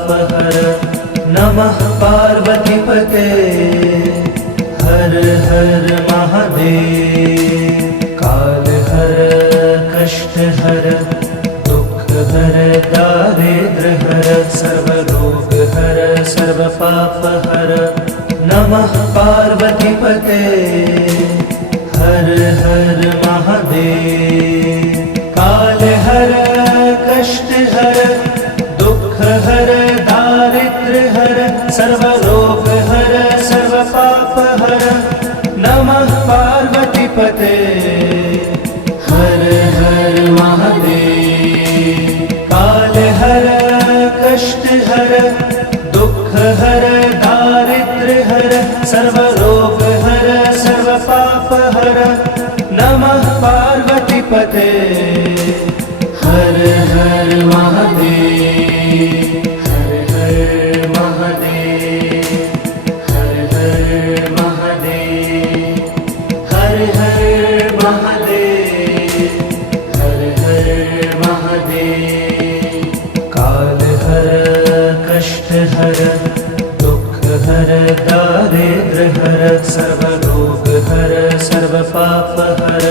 सर्वपापहर नमः पार्वतीपते हर हर महादेव। कालहर कष्टहर दुःखहर दारिद्र्यहर सर्वरोगहर सर्वपापहर नमः पार्वतीपते हर हर महादेव। कालहर कष्टहर दुःखहर दारिद्र्यहर सर्वरोगहर सर्वपापहर नमः पार्वतीपते हर हर महादेव। कालहर कष्टहर दुःखहर दारिद्र्यहर सर्वरोगहर सर्वपापहर नमः पार्वतीपते हर हर महादेव। हर हर महादेव। हर हर महादेव। हर हर महादेव। हर हर महादेव। कालहर कष्टहर दुःखहर दारिद्र्यहर सर्वरोगहर सर्वपापहर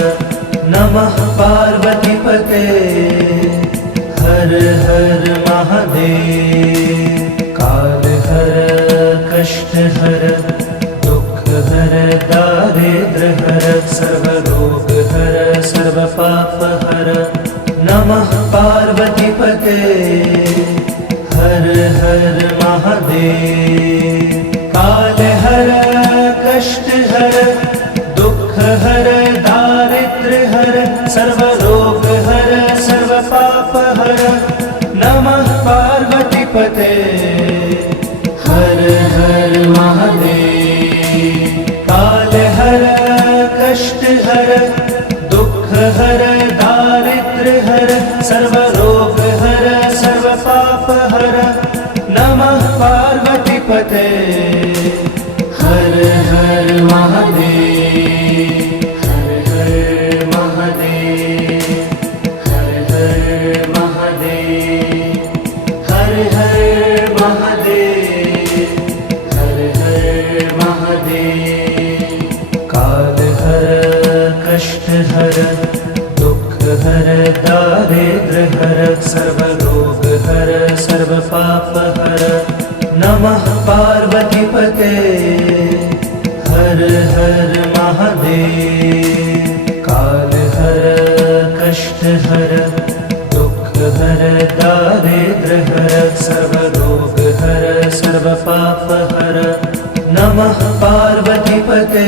नमः पार्वतीपते हर हर महादेव। कालहर कष्टहर दुःखहर दारिद्र्यहर सर्वरोगहर सर्वपापहर नमः पार्वतीपते हर हर महादेव। कालहर कष्टहर दुःखहर दारिद्र्यहर सर्वरोगहर सर्वपापहर नमः पार्वतीपते हर हर महादेव। कालहर कष्टहर दुःखहर दारिद्र्यहर सर्वरोगहर सर्वपापहर नमः पार्वतीपते हर हर महादेव। हर हर महादेव। हर हर महादेव। हर हर महादेव। हर हर महादेव। कालहर कष्टहर दुःखहर दारिद्र्यहर सर्वरोगहर सर्वपापहर नमः पार्वतीपते हर हर महादेव। कालहर कष्टहर दुःखहर दारिद्र्यहर सर्वरोगहर सर्वपापहर नमः पार्वतीपते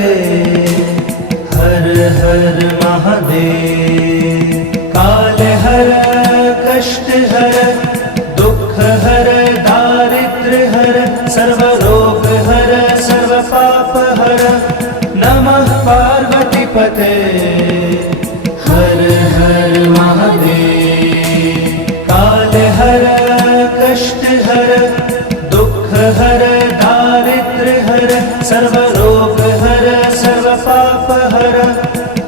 हर हर महादेव। कालहर कष्टहर दुःखहर दारिद्र्यहर सर्वरोगहर सर्वपापहर नमः पार्वतीपते हर हर महादेव। कालहर कष्टहर दुःखहर दारिद्र्यहर सर्वरोगहर सर्वपापहर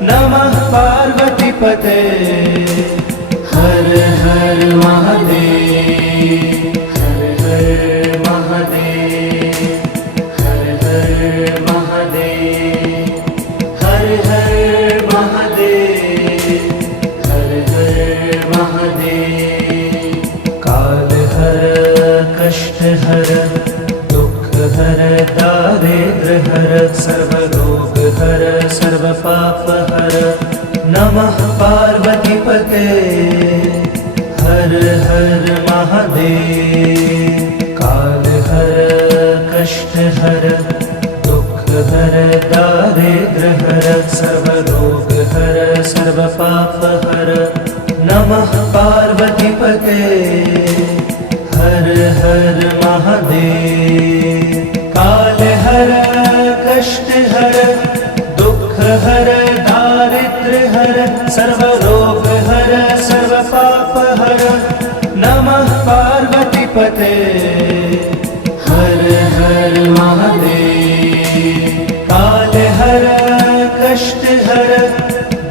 नमः पार्वतीपते हर हर महादेव। हर हर महादेव। हर हर महादेव। हर हर महादेव। हर हर महादेव। कालहर कष्टहर दुःखहर दारिद्र्यहर सर्वरोगहर सर्वपापहर नमः पार्वतीपते हर हर महादेव। कालहर कष्टहर दुःखहर दारिद्र्यहर सर्वरोगहर सर्वपापहर नमः पार्वतीपते हर हर महादेव। कालहर कष्टहर दुःखहर दारिद्र्यहर सर्वरोगहर सर्वपापहर नमः पार्वतीपते हर हर महादेव। कालहर कष्टहर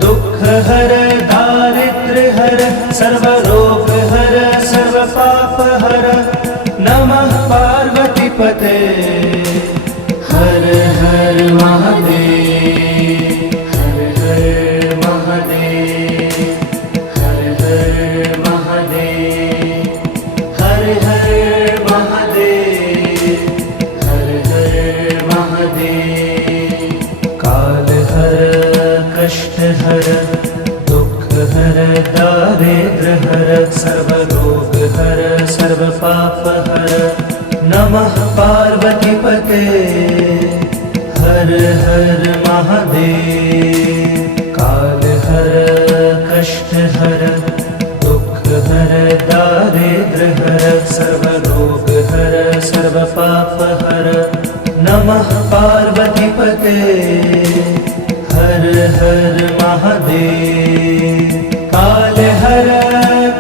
दुःखहर दारिद्र्यहर सर्वरोगहर सर्वपापहर नमः पार्वतीपते हर हर महादेव हर हर महादेव हर हर महादेव हर हर महादेव हर हर महादेव काल हर कष्ट हर दुख हर दारिद्र हर सर्व रोग हर सर्व पाप हर नमः पार्वतीपते हर हर महादेव काल हर कष्ट हर दुख हर दारिद्र हर सर्व रोग हर सर्व पाप हर नमः पार्वतीपते हर हर महादेव काल हर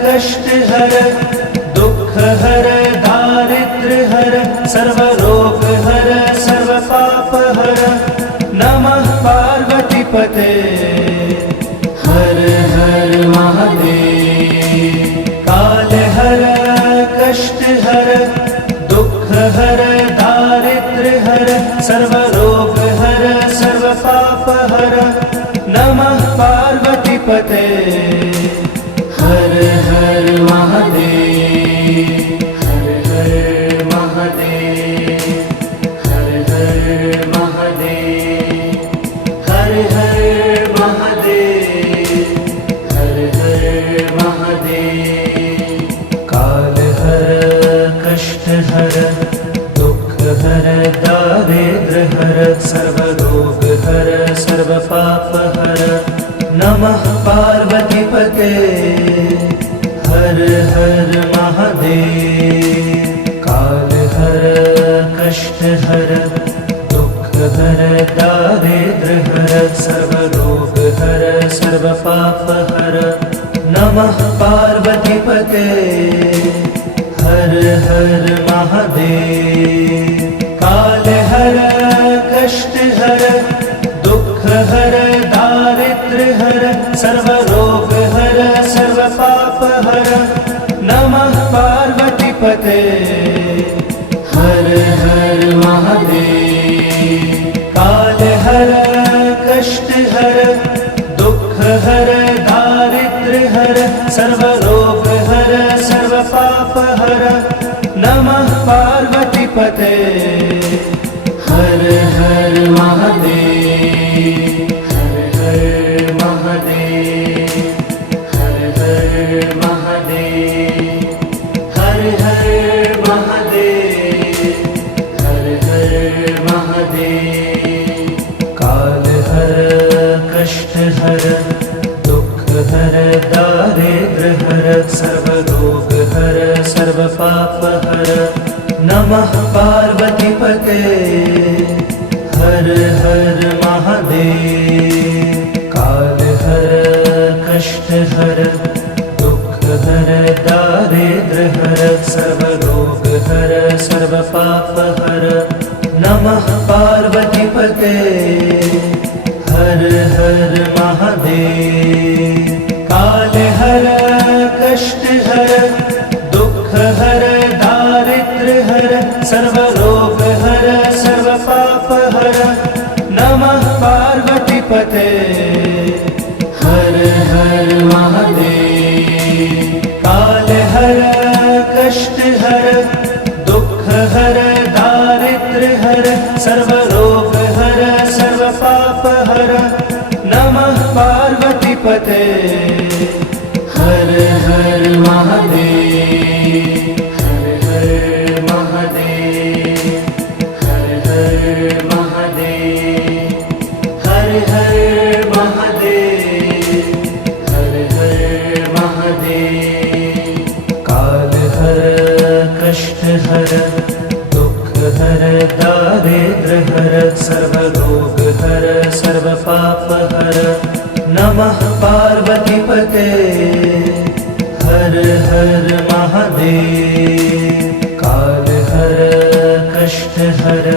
कष्ट हर दुख हर दारिद्र हर सर्व रोग हर सर्व पाप हर नमः पार्वतीपते हर हर महादेव काल हर कष्ट हर दुख हर दारिद्र हर सर्व रोग हर सर्व पाप हर नमः पार्वतीपते हर हर महादेव हर हर महादेव हर हर महादेव हर हर महादेव हर हर महादेव काल हर कष्ट हर दुख हर दारिद्र हर सर्व रोग हर सर्व पाप हर नमः पार्वतीपते हर हर महादेव काल हर कष्ट हर दुख हर दारिद्र हर सर्व रोग हर सर्व पाप हर नमः पार्वतीपते हर हर महादेव काल हर कष्ट हर दुख हर दारिद्र हर सर्व रोग हर सर्व पाप हर नमः पार्वतीपते हर हर महादेव काल हर कष्ट हर दुख हर दारिद्र हर सर्व रोग हर सर्व पाप हर नमः पार्वतीपते हर हर महादेव हर हर महादेव हर हर महादेव हर हर महादेव हर हर महादेव काल हर कष्ट हर दुख हर दारिद्र हर सर्व रोग हर सर्व पाप हर नमः पार्वतीपते हर हर महादेव काल हर कष्ट हर दुख हर दारिद्र हर सर्व रोग हर सर्व पाप हर नमः पार्वतीपते हर हर महादेव काल हर कष्ट हर दुख हर दारिद्र हर सर्व रोग हर सर्व पाप हर नमः पार्वतीपते हर हर महादेव काल हर कष्ट हर दुख हर दारिद्र हर सर्व रोग हर सर्व पाप हर नमः पार्वतीपते हर हर महादेव हर हर महादेव हर हर महादेव हर हर महादेव हर हर महादेव काल हर कष्ट हर दुख हर दारिद्र हर सर्व रोग हर सर्व पाप हर नमः पार्वतीपते हर हर महादेव काल हर कष्ट हर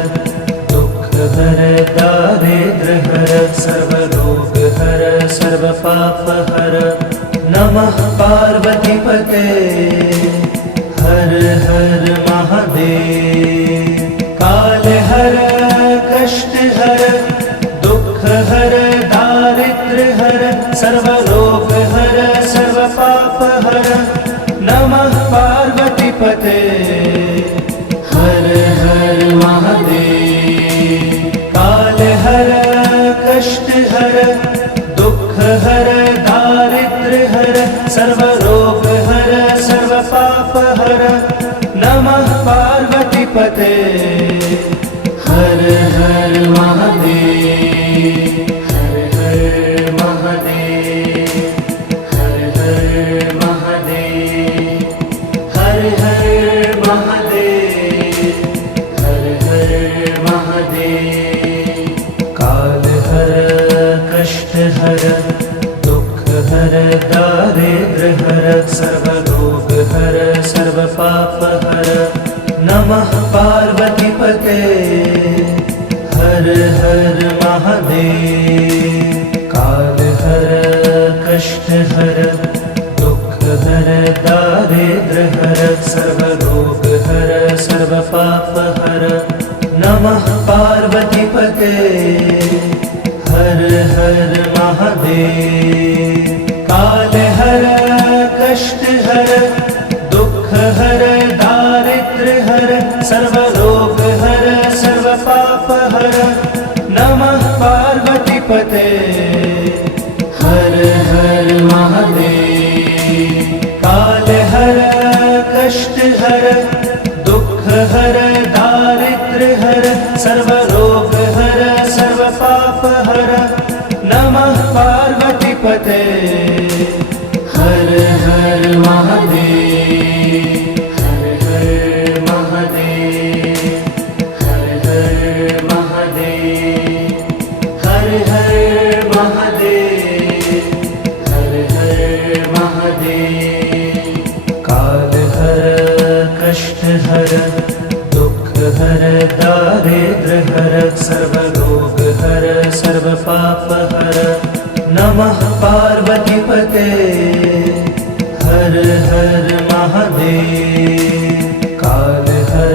दुख हर दारिद्र हर सर्व रोग हर सर्व पाप हर नमः पार्वतीपते हर हर महादेव। पार्वतीपते हर हर महादेव हर हर महादेव हर हर महादेव हर हर महादेव हर हर महादेव काल हर कष्ट हर दुख हर दारिद्र हर सर्वरोग हर सर्व पाप हर नमः पार्वतीपते हर हर महादेव काल हर कष्ट हर दुख हर दारिद्र हर सर्वरोग हर सर्व पाप हर नमः पार्वतीपते हर हर महादेव काल हर कष्ट हर दुख हर दारिद्र हर सर्वरोग हर सर्व पाप हर नमः पार्वतीपते हर हर महादेव काल हर कष्ट हर दुख हर दारिद्र हर सर्वरोग हर सर्व पाप हर नमः पार्वतीपते हर हर महादेव हर हर महादेव हर हर महादेव हर हर महादेव हर हर महादेव काल हर कष्ट हर दुख हर दारिद्र हर सर्वरोग हर सर्व पाप हर नमः पार्वतीपते हर हर महादेव काल हर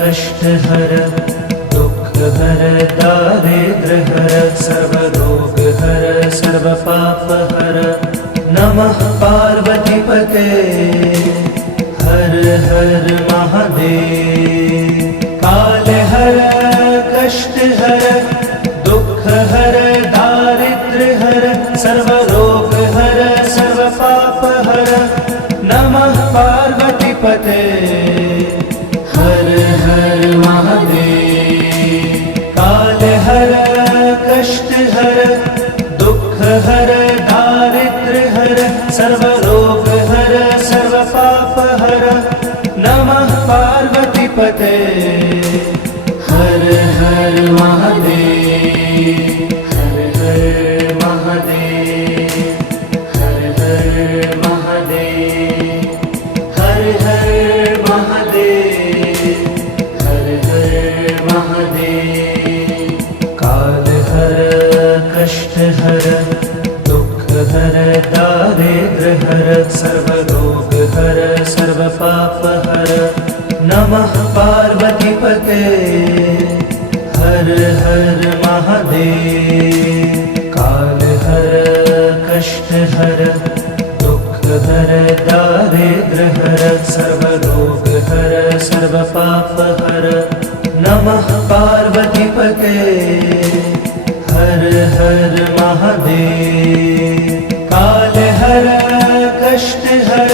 कष्ट हर दुख हर दारिद्र हर सर्वरोग हर सर्व पाप हर नमः पार्वतीपते हर हर महादेव काल हर कष्ट हर दुख हर दारिद्र हर सर्वरोग हर सर्व पाप हर नमः पार्वतीपते हर हर महादेव काल हर कष्ट हर दुख हर दारिद्र हर सर्वरोग हर सर्व पाप हर नमः पार्वतीपते हर हर महादेव हर हर महादेव हर हर महादेव हर हर महादेव हर हर महादेव काल हर कष्ट हर दुख हर दारिद्र हर सर्वरोग हर सर्व पाप हर नमः पार्वतीपते हर हर महादेव काल हर कष्ट हर दुख हर दारिद्र हर सर्वरोग हर सर्व पाप हर नमः पार्वतीपते हर हर महादेव काल हर कष्ट हर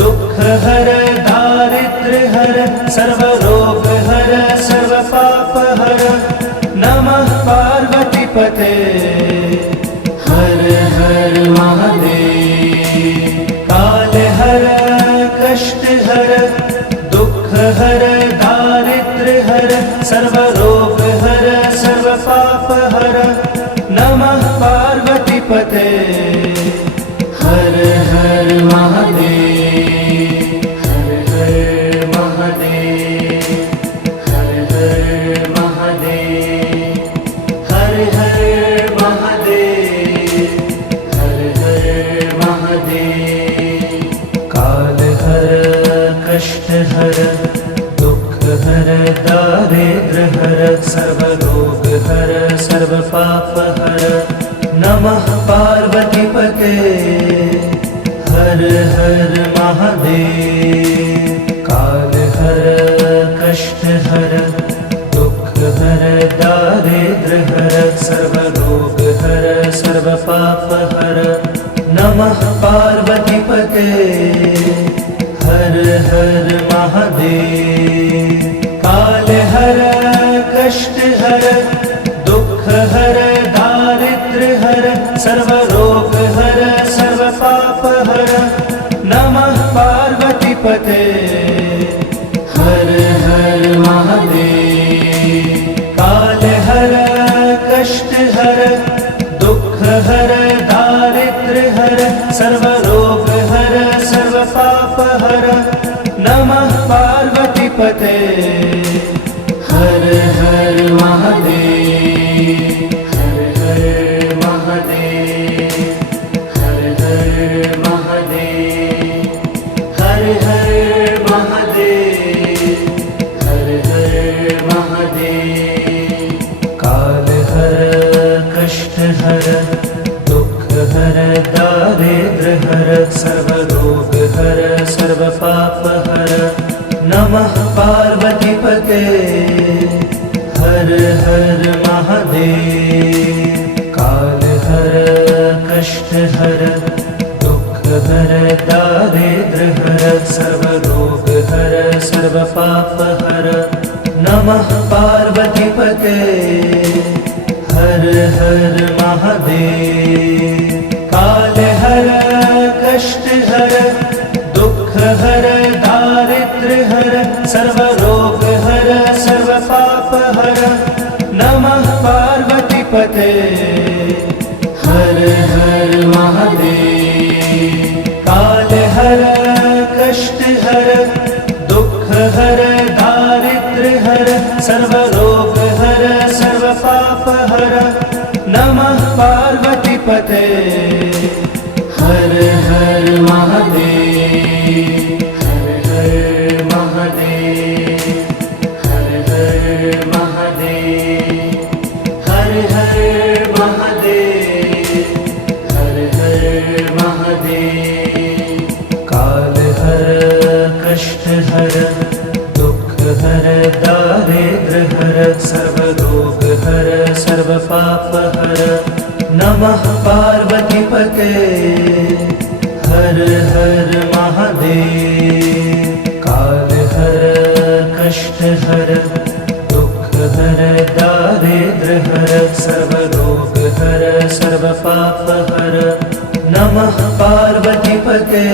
दुख हर दारिद्र हर सर्वरोग हर सर्व पाप हर नमः पार्वतीपते हर हर महादेव काल हर कष्ट हर दुख हर दारिद्र हर सर्वरोग हर सर्व पाप हर नमः पार्वतीपते हर हर महादेव हर हर महादेव हर हर महादेव हर हर महादेव हर हर महादेव काल हर कष्ट हर दुख हर दारिद्र हर सर्वरोग हर सर्व पाप हर नमः पार्वतीपते हर हर महादेव काल हर कष्ट हर दुख हर दारिद्र हर सर्वरोग हर सर्व पाप हर नमः पार्वतीपते हर हर महादेव। पते हर हर महादेव हर हर महादेव हर हर महादेव हर हर महादेव हर हर महादेव काल हर कष्ट हर दुख हर दारिद्र हर सर्व रोग हर सर्व पाप हर नमः पार्वती पते हर हर महादेव काल हर कष्ट हर दुख हर दारिद्र हर सर्व रोग हर सर्व पाप हर नमः पार्वती पते हर हर महादेव काल हर कष्ट हर दुख हर दारिद्र हर सर्व रोग हर सर्व पाप हर नमः पार्वती पते हर हर महादेव काल हर कष्ट हर दुख हर दारिद्र हर सर्व रोग हर सर्व पाप हर नमः पार्वती पते हर हर महादेव हर हर महादेव हर हर महादेव हर हर महादेव हर हर महादेव काल हर कष्ट हर दुख हर दारिद्र हर सर्व रोग हर सर्व पाप हर नमः पार्वती पते हर हर महादेव काल हर कष्ट हर दुख हर दारिद्र हर सर्व रोग हर सर्व पाप हर नमः पार्वती पते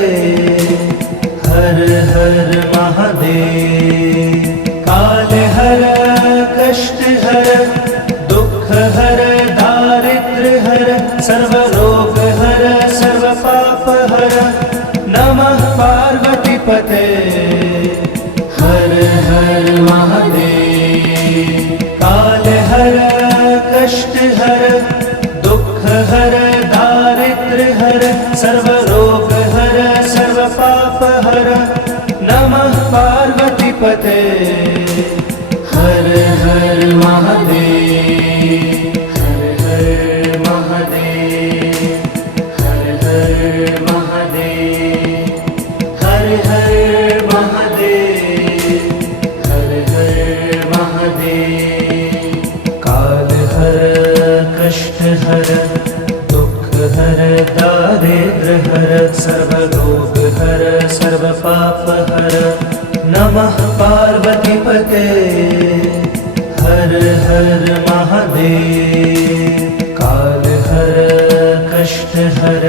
हर हर महादेव काल हर कष्ट हर दुख हर दारिद्र हर सर्व रोग हर सर्व पाप हर नमः पार्वती पते हर हर महादेव काल हर कष्ट हर दुख हर दारिद्र हर सर्व रोग हर सर्व पाप हर नमः पार्वती पते हर हर महादेव हर हर महादेव हर हर महादेव हर हर महादेव हर हर महादेव काल हर कष्ट हर दुख हर दारिद्र हर सर्व रोग हर सर्व पाप हर नमः पार्वती पते हर हर महादेव काल हर कष्ट हर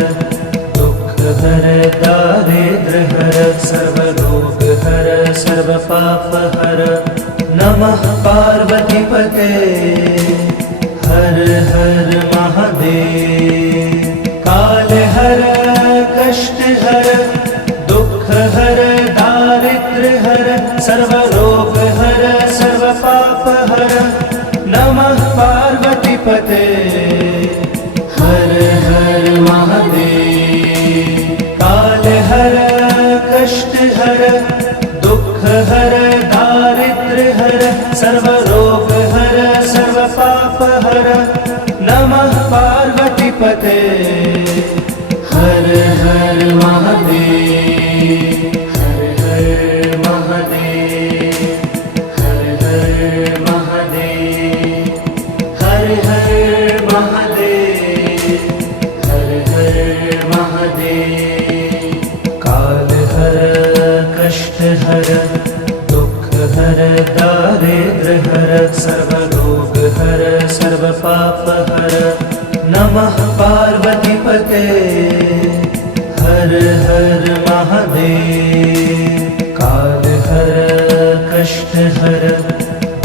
दुख हर दारिद्र हर सर्व रोग हर सर्व पाप हर नमः पार्वती पते हर हर महादेव काल हर कष्ट हर दुख हर दारिद्र हर सर्व रोग हर सर्व पाप हर नमः पार्वती पते हर हर महादेव काल हर कष्ट हर दुख हर दारिद्र हर सर्व रोग हर सर्व पाप हर नमः पार्वती पते हर हर महादेव हर हर महादेव हर हर महादेव हर हर महादेव हर हर महादेव काल हर कष्ट हर दुख हर दारिद्र हर सर्व रोग हर सर्व पाप हर नमः पार्वती पते हर हर महादेव काल हर कष्ट हर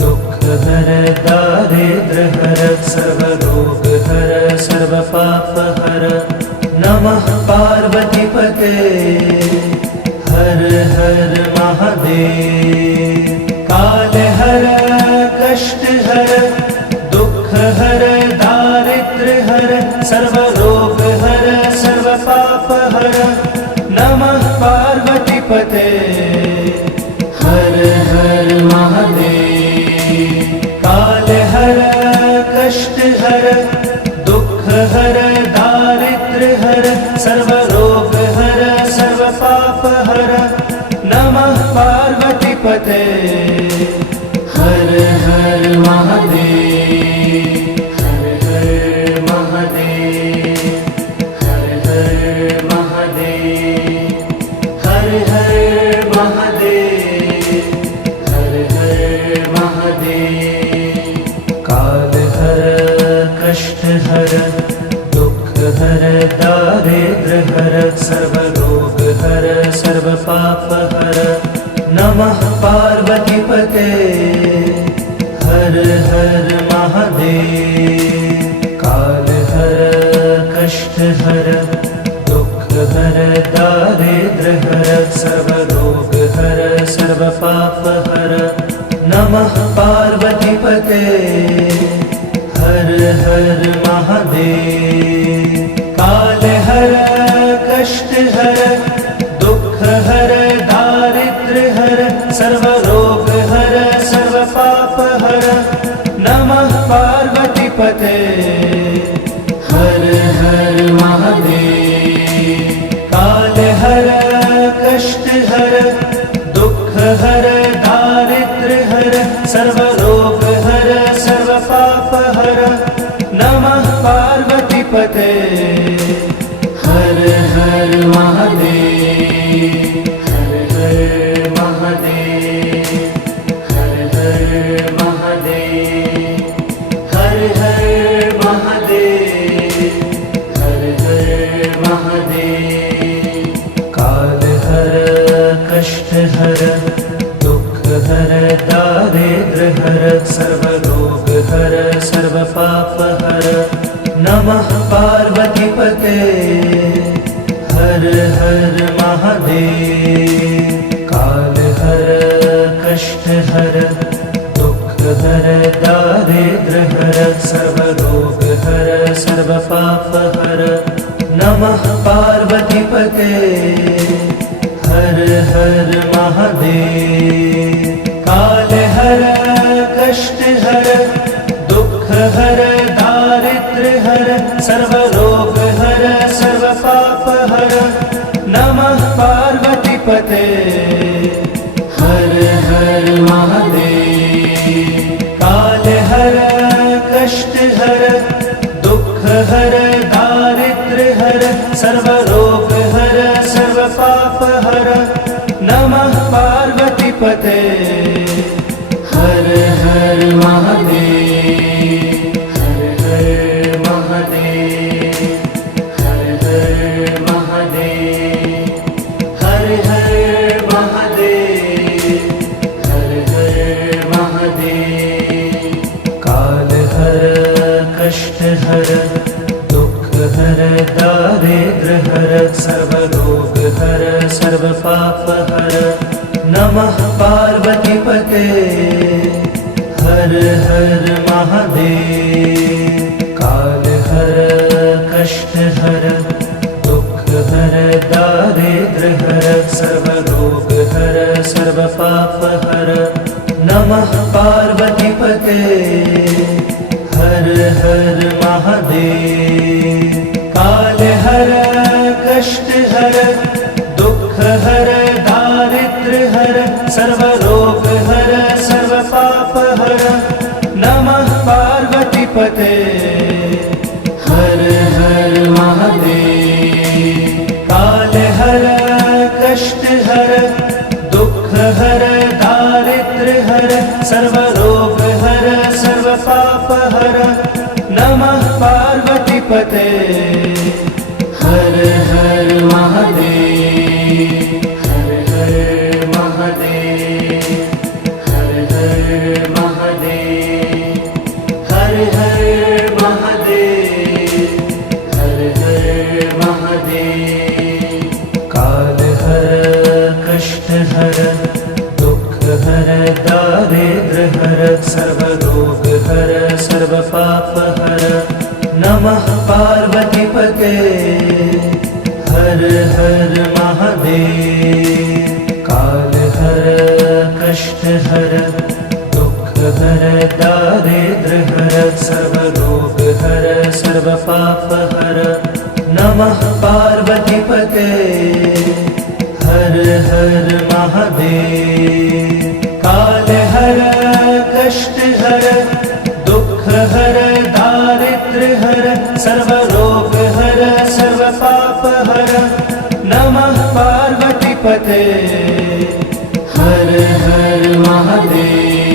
दुख हर दारिद्र हर सर्व रोग हर सर्व पाप हर नमः पार्वती पते हर हर महादेव महादेव। काल हर कष्ट हर दुख हर दारिद्र हर सर्व रोग हर सर्व पाप हर नमः पार्वती पते। हर हर महादेव। काल हर कष्ट हर दुख हर दारिद्र हर सर्व रोग हर सर्व पाप हर नमः पार्वती पते। हर हर महादेव। काल हर कष्ट हर दुख हर दारिद्र हर सर्व रोग हर सर्व पाप हर नमः पार्वती पते। हर हर महादेव। काल हर कष्ट हर दुख हर दारिद्र हर सर्व रोग हर सर्व पाप हर नमः पार्वती पते। हर हर महादेव। हर हर महादेव। हर हर महादेव। हर हर महादेव। हर हर महादेव। काल हर कष्ट हर दुख हर दारिद्र हर सर्व रोग हर सर्व पाप हर नमः पार्वती पते। हर हर महादेव। काल हर कष्ट हर दुख हर दारिद्र हर सर्व रोग हर सर्व पाप हर नमः पार्वती पते। हर हर महादेव। काल हर कष्ट हर दुख हर दारिद्र हर सर्व रोग हर सर्व पाप हर नमः पार्वती पते। हर हर महादेव। काल हर कष्ट हर दुख हर दारिद्र हर सर्व रोग हर सर्व पाप हर नमः पार्वती पते। हर हर महादेव। हर हर महादेव। हर हर महादेव। हर हर महादेव। हर हर महादेव। काल हर कष्ट हर दुख हर दारिद्र हर सर्व रोग हर सर्व पाप हर नमः पार्वती पते। हर हर महादेव। काल हर कष्ट हर दुख हर दारिद्र हर सर्व रोग हर सर्व पाप हर नमः पार्वती पते। हर हर महादेव। काल हर कष्ट हर दुख हर दारिद्र हर सर्व रोग हर सर्व पाप हर नमः पार्वती पते। हर हर महादेव। काल हर कष्ट हर दुख हर दारिद्र हर सर्व रोग हर सर्व पाप हर नमः पार्वती पते। हर हर महादेव। हर हर महादेव। हर हर महादेव। हर हर महादेव। हर हर महादेव। काल हर कष्ट हर दुख हर दारिद्र हर सर्व रोग हर सर्व पाप हर नमः पार्वती पते। हर हर महादेव। काल हर कष्ट हर दुख हर दारिद्र हर सर्व रोग हर सर्व पाप हर नमः पार्वती पते। हर हर महादेव। काल हर कष्ट हर दुख हर दारिद्र हर सर्व रोग हर सर्व पाप हर नमः पार्वती पते। हर हर महादेव।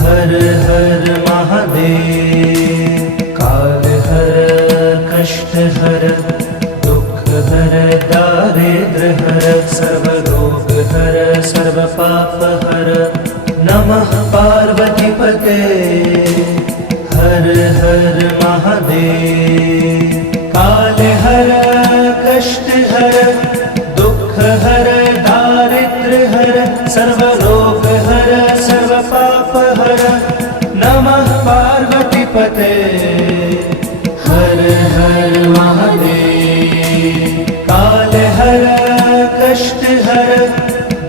हर हर महादेव। काल हर कष्ट हर दुख हर दारिद्र्य हर सर्व रोग हर सर्व पाप हर। नमः पार्वती पते हर हर महादेव। काल हर कष्ट हर दुख हर दारिद्र्य हर सर्व रोग हर सर्व पाप हर। नमः पार्वती पते हर हर महादेव। काल हर कष्ट हर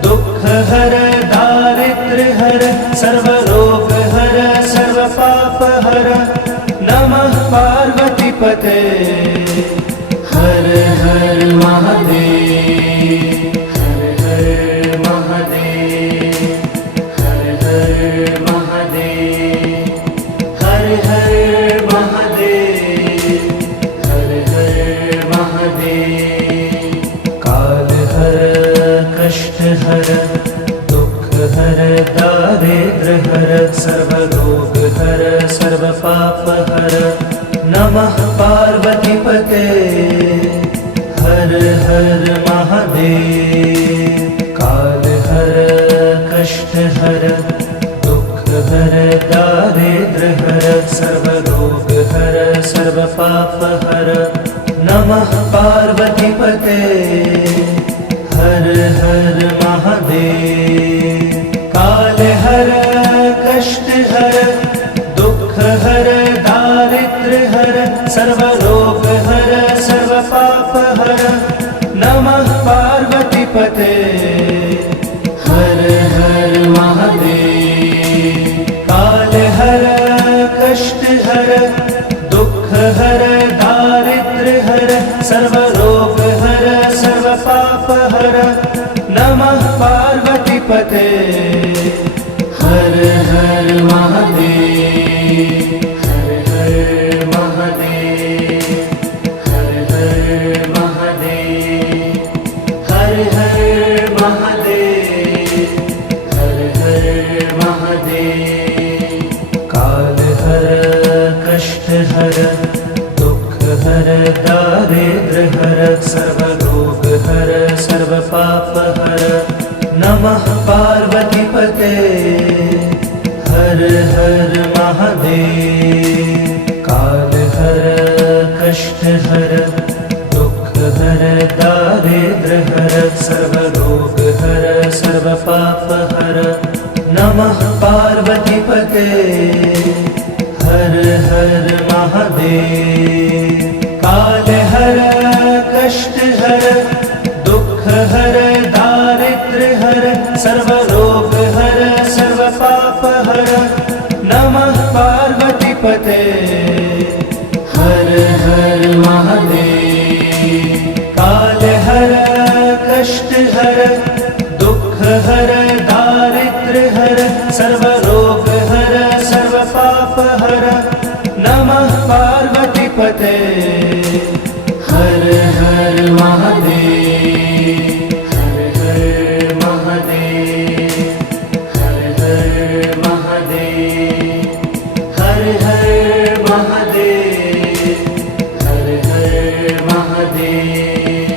दुख हर दारिद्र्य हर सर्व रोग हर सर्व पाप हर। नमः पार्वती पते हर हर महादेव। हर हर महादेव। हर हर महादेव। हर हर महादेव। हर हर महादेव। काल हर कष्ट हर दुख हर दारिद्र्य हर सर्व रोग हर सर्व पाप हर। नमः पार्वती पते हर हर महादेव। काल हर कष्ट हर दुख हर दारिद्र्य हर सर्व रोग हर सर्व पाप हर। नमः पार्वती पते हर हर महादेव। काल हर कष्ट हर दुख हर दारिद्र्य हर सर्व रोग हर सर्व पाप हर। नमः पार्वती पते हर हर महादेव। काल हर कष्ट हर दुख हर दारिद्र्य हर सर्व रोग हर सर्व पाप हर। नमः पार्वती पते हर हर महादेव। हर हर महादेव। हर हर महादेव। हर हर महादेव। हर हर महादेव। काल हर कष्ट हर दुख हर दारिद्र्य हर सर्व रोग हर सर्व पाप हर। नमः पार्वती पते हर हर महादेव। काल हर कष्ट हर दुख हर दारिद्र्य हर सर्व रोग हर सर्व पाप हर। नमः पार्वती पते हर हर महादेव। काल हर कष्ट हर दुख हर दारिद्र्य हर सर्व रोग हर सर्व पाप हर। नमः पार्वती पते हर हर महादेव। काल हर कष्ट हर दुख हर दारिद्र्य हर सर्व रोग हर सर्व पाप हर। नमः पार्वती पते हर हर महादेव। हर हर महादेव। हर हर महादेव। हर हर महादेव। हर हर महादेव।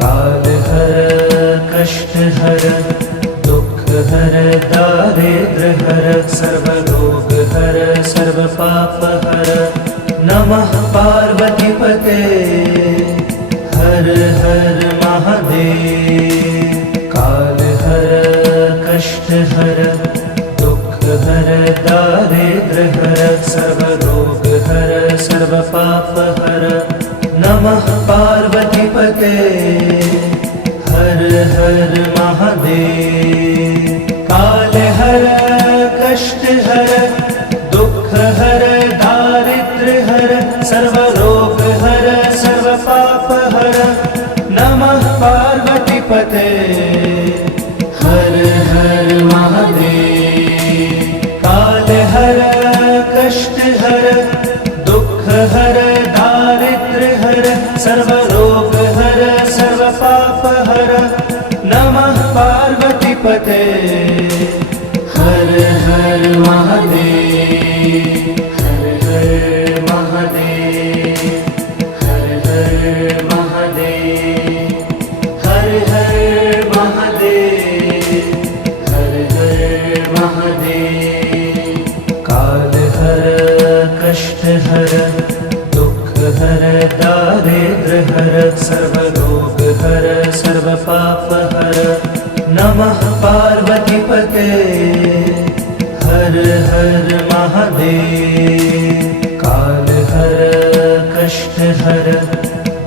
काल हर कष्ट हर दुख हर दारिद्र्य हर सर्व रोग हर सर्व पाप हर। नमः पार्वती पते हर हर महादेव। काल हर कष्ट हर दुख हर दारिद्र्य हर सर्व रोग हर सर्व पाप हर। नमः पार्वती पते हर हर महादेव। काल हर कष्ट हर दुख हर दारिद्र्य हर सर्व रोग हर सर्व पाप हर। नमः पार्वती पते हर हर महादेव। काल हर कष्ट हर दुख हर दारिद्र्य हर सर्व रोग हर सर्व पाप हर। नमः पार्वती पते महादेव, हर हर महादेव, हर हर महादेव, हर हर महादेव, हर हर महादेव। काल हर कष्ट हर दुख हर दारिद्र हर सर्व रोग हर सर्व पाप हर। नमः पार्वती पते हर हर महादेव। काल हर कष्ट हर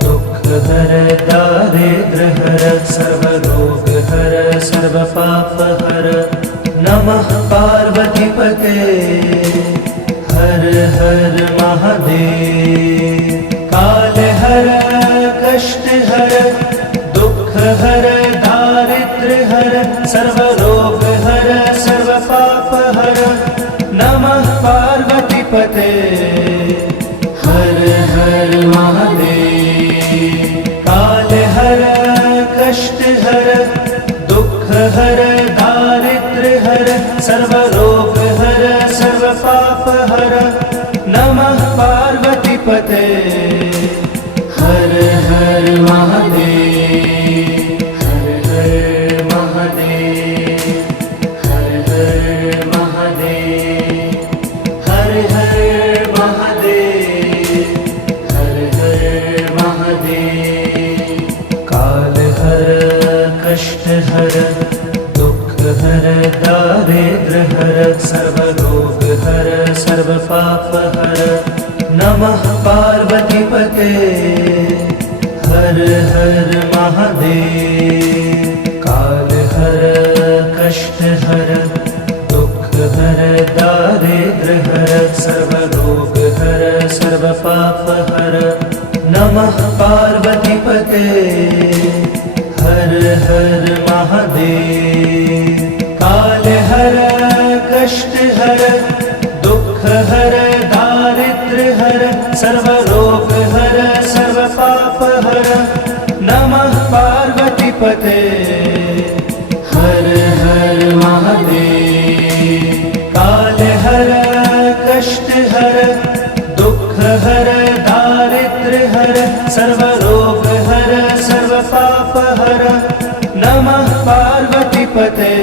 दुख हर दारिद्र हर सर्व रोग हर सर्व पाप हर। नमः पार्वती पते हर हर महादेव। काल हर कष्ट हर दुख हर दारिद्र हर सर्व रोग हर सर्व पाप हर। नमः पार्वती पते हर हर महादेव। काल हर कष्ट हर दुख हर दारिद्र हर सर्व रोग हर सर्व पाप हर। नमः पार्वती पते हर हर महादेव, हर हर महादेव, हर हर महादेव, हर हर महादेव, हर हर महादेव। काल हर कष्ट हर दुख हर दारिद्र हर सर्व रोग हर सर्व पाप हर। नमः पार्वती पते हर हर महादेव। काल हर कष्ट हर दुख हर दारिद्र हर सर्व रोग हर सर्व पाप हर। नमः पार्वती पते हर हर महादेव। काल हर कष्ट हर दुख हर दारिद्र हर सर्व रोग हर सर्व पाप हर। नमः पार्वती पते हर हर महादेव। काल हर कष्ट हर दुख हर दारिद्र हर सर्व रोग हर सर्व पाप हर। नमः पार्वती पते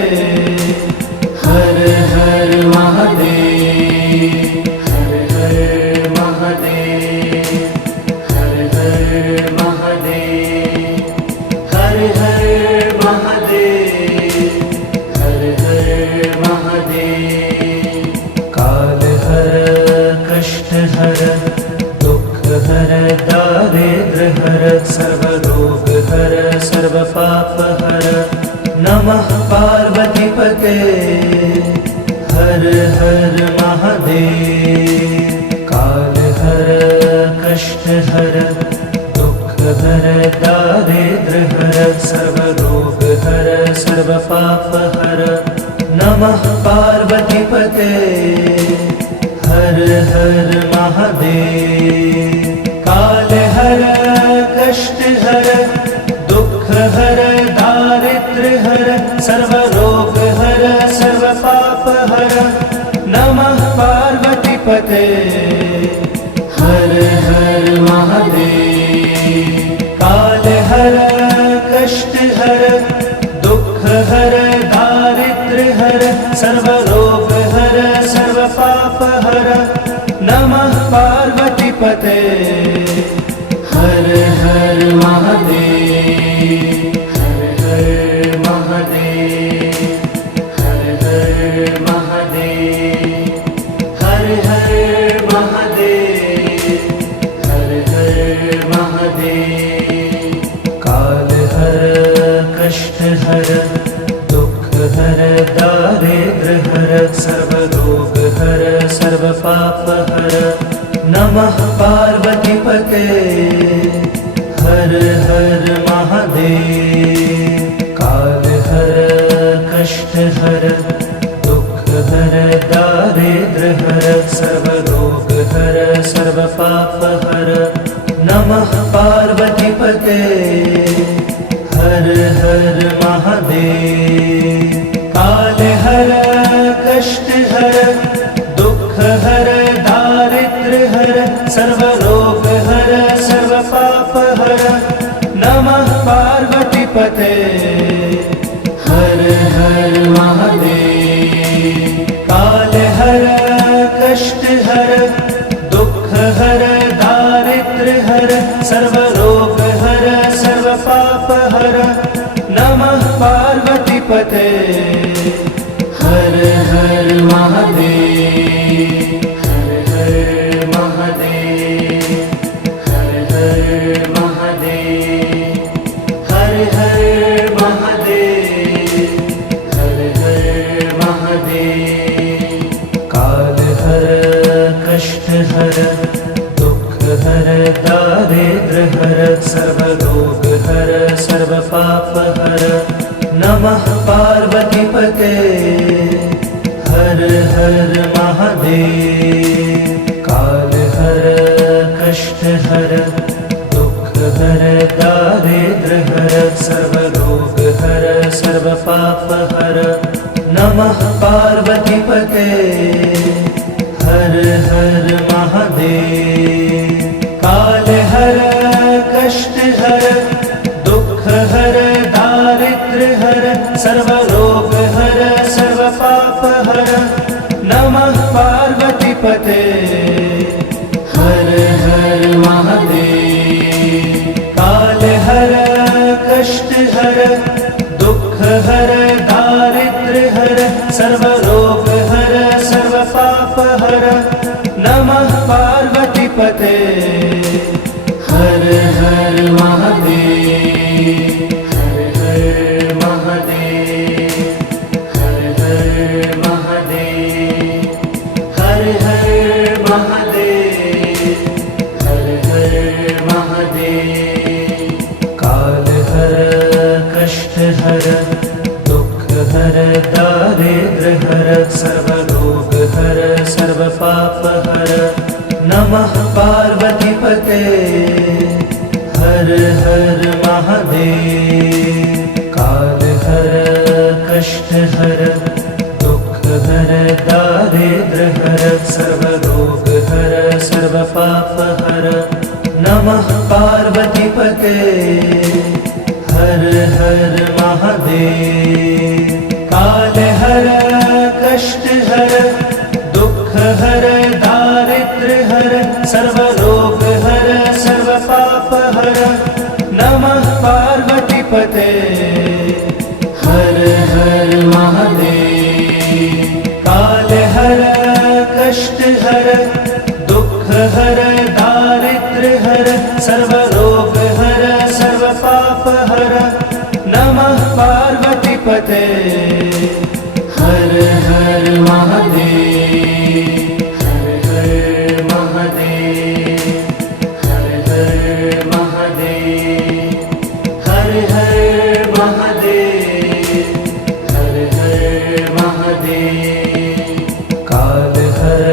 हर हर महादेव, हर हर महादेव, हर हर महादेव, हर हर महादेव, हर हर महादेव। काल हर कष्ट हर दुख हर दारिद्र हर सर्व रोग हर सर्व पाप हर। नमः पार्वती पते हर हर महादेव। काल हर कष्ट हर दुख हर दारिद्र हर सर्व रोग हर सर्व पाप हर। नमः पार्वती पते हर हर महादेव। काल हर कष्ट हर दुख हर दारिद्र हर सर्व रोग हर सर्व पाप हर। नमः पार्वती पते हर हर महादेव। काल हर कष्ट हर दुख हर दारिद्र हर सर्व रोग हर सर्व पाप हर। नमः पार्वती पते हर हर महादेव, हर हर महादेव, हर हर महादेव, हर हर महादेव, हर हर महादेव। काल हर कष्ट हर दुख हर दारिद्र हर सर्व रोग हर सर्व पाप हर। नमः पार्वती पते हर हर महादेव। काल हर कष्ट हर दुख हर दारिद्र हर सर्व रोग हर सर्व पाप हर। नमः पार्वती पते हर हर महादेव। काल हर कष्ट हर हर दारिद्र्य हर सर्वरोग हर सर्व पाप हर नमः पार्वती पते हर हर महादेव काल हर कष्ट हर दुख हर दारिद्र्य हर सर्वरोग हर सर्व पाप हर नमः पार्वती पते हर हर महादेव हर हर महादेव हर हर महादेव हर हर महादेव हर हर महादेव काल हर कष्ट हर दुख हर दारिद्र्य हर सर्वरोग हर सर्व पाप हर नमः पार्वती पते हर हर महादेव काल हर कष्ट हर दुख हर दारिद्र्य हर सर्वरोग हर सर्व पाप हर नमः पार्वती पते हर हर महादेव काल हर कष्ट हर दुख हर दारिद्र्य हर सर्वरोग हर सर्व पाप हर नमः पार्वती पते हर हर महादेव काल हर कष्ट हर दुख हर दारिद्र्य हर सर्वरोग हर सर्व पाप हर नमः पार्वती पते हर हर महादेव हर हर महादेव हर हर महादेव हर हर महादेव हर हर महादेव काल हर कष्ट हर दुख हर दारिद्र्य हर सर्वरोग हर सर्व पाप हर नमः पार्वती पते हर हर महादेव काल हर कष्ट हर दुख हर दारिद्र्य हर सर्वरोग हर सर्व पाप हर नमः पार्वती पते हर हर महादेव काल हर कष्ट हर दुख हर दारिद्र्य हर सर्वरोग हर सर्व पाप हर नमः पार्वती पते हर हर महादेव काल हर कष्ट हर दुख हर दारिद्र्य हर सर्वरोग हर सर्व पाप हर नमः पार्वती पते हर हर महादेव हर हर महादेव हर हर महादेव हर हर महादेव हर हर महादेव काल हर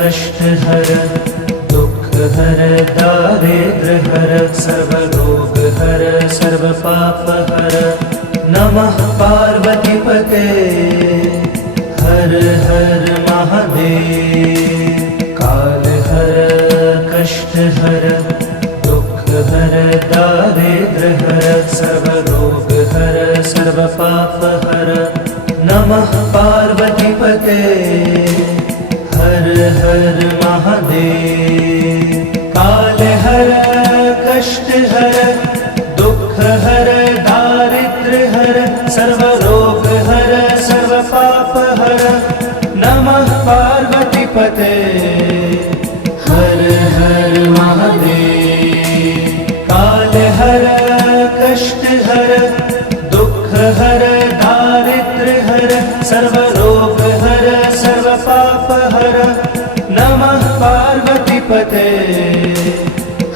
कष्ट हर दुख हर दारिद्र्य हर सर्वरोग हर सर्व पाप हर नमः पार्वती पते हर हर महादेव काल हर कष्ट हर दुख हर दारिद्र्य हर सर्वरोग हर सर्व पाप हर नमः पार्वती पते हर हर महादेव काल हर कष्ट हर दुख हर दारिद्र्य हर सर्वरोग हर सर्व पाप हर नमः पार्वती पते हर हर महादेव काल हर कष्ट हर दुख हर दारिद्र्य हर सर्वरोग हर सर्व पाप हर नमः पार्वती पते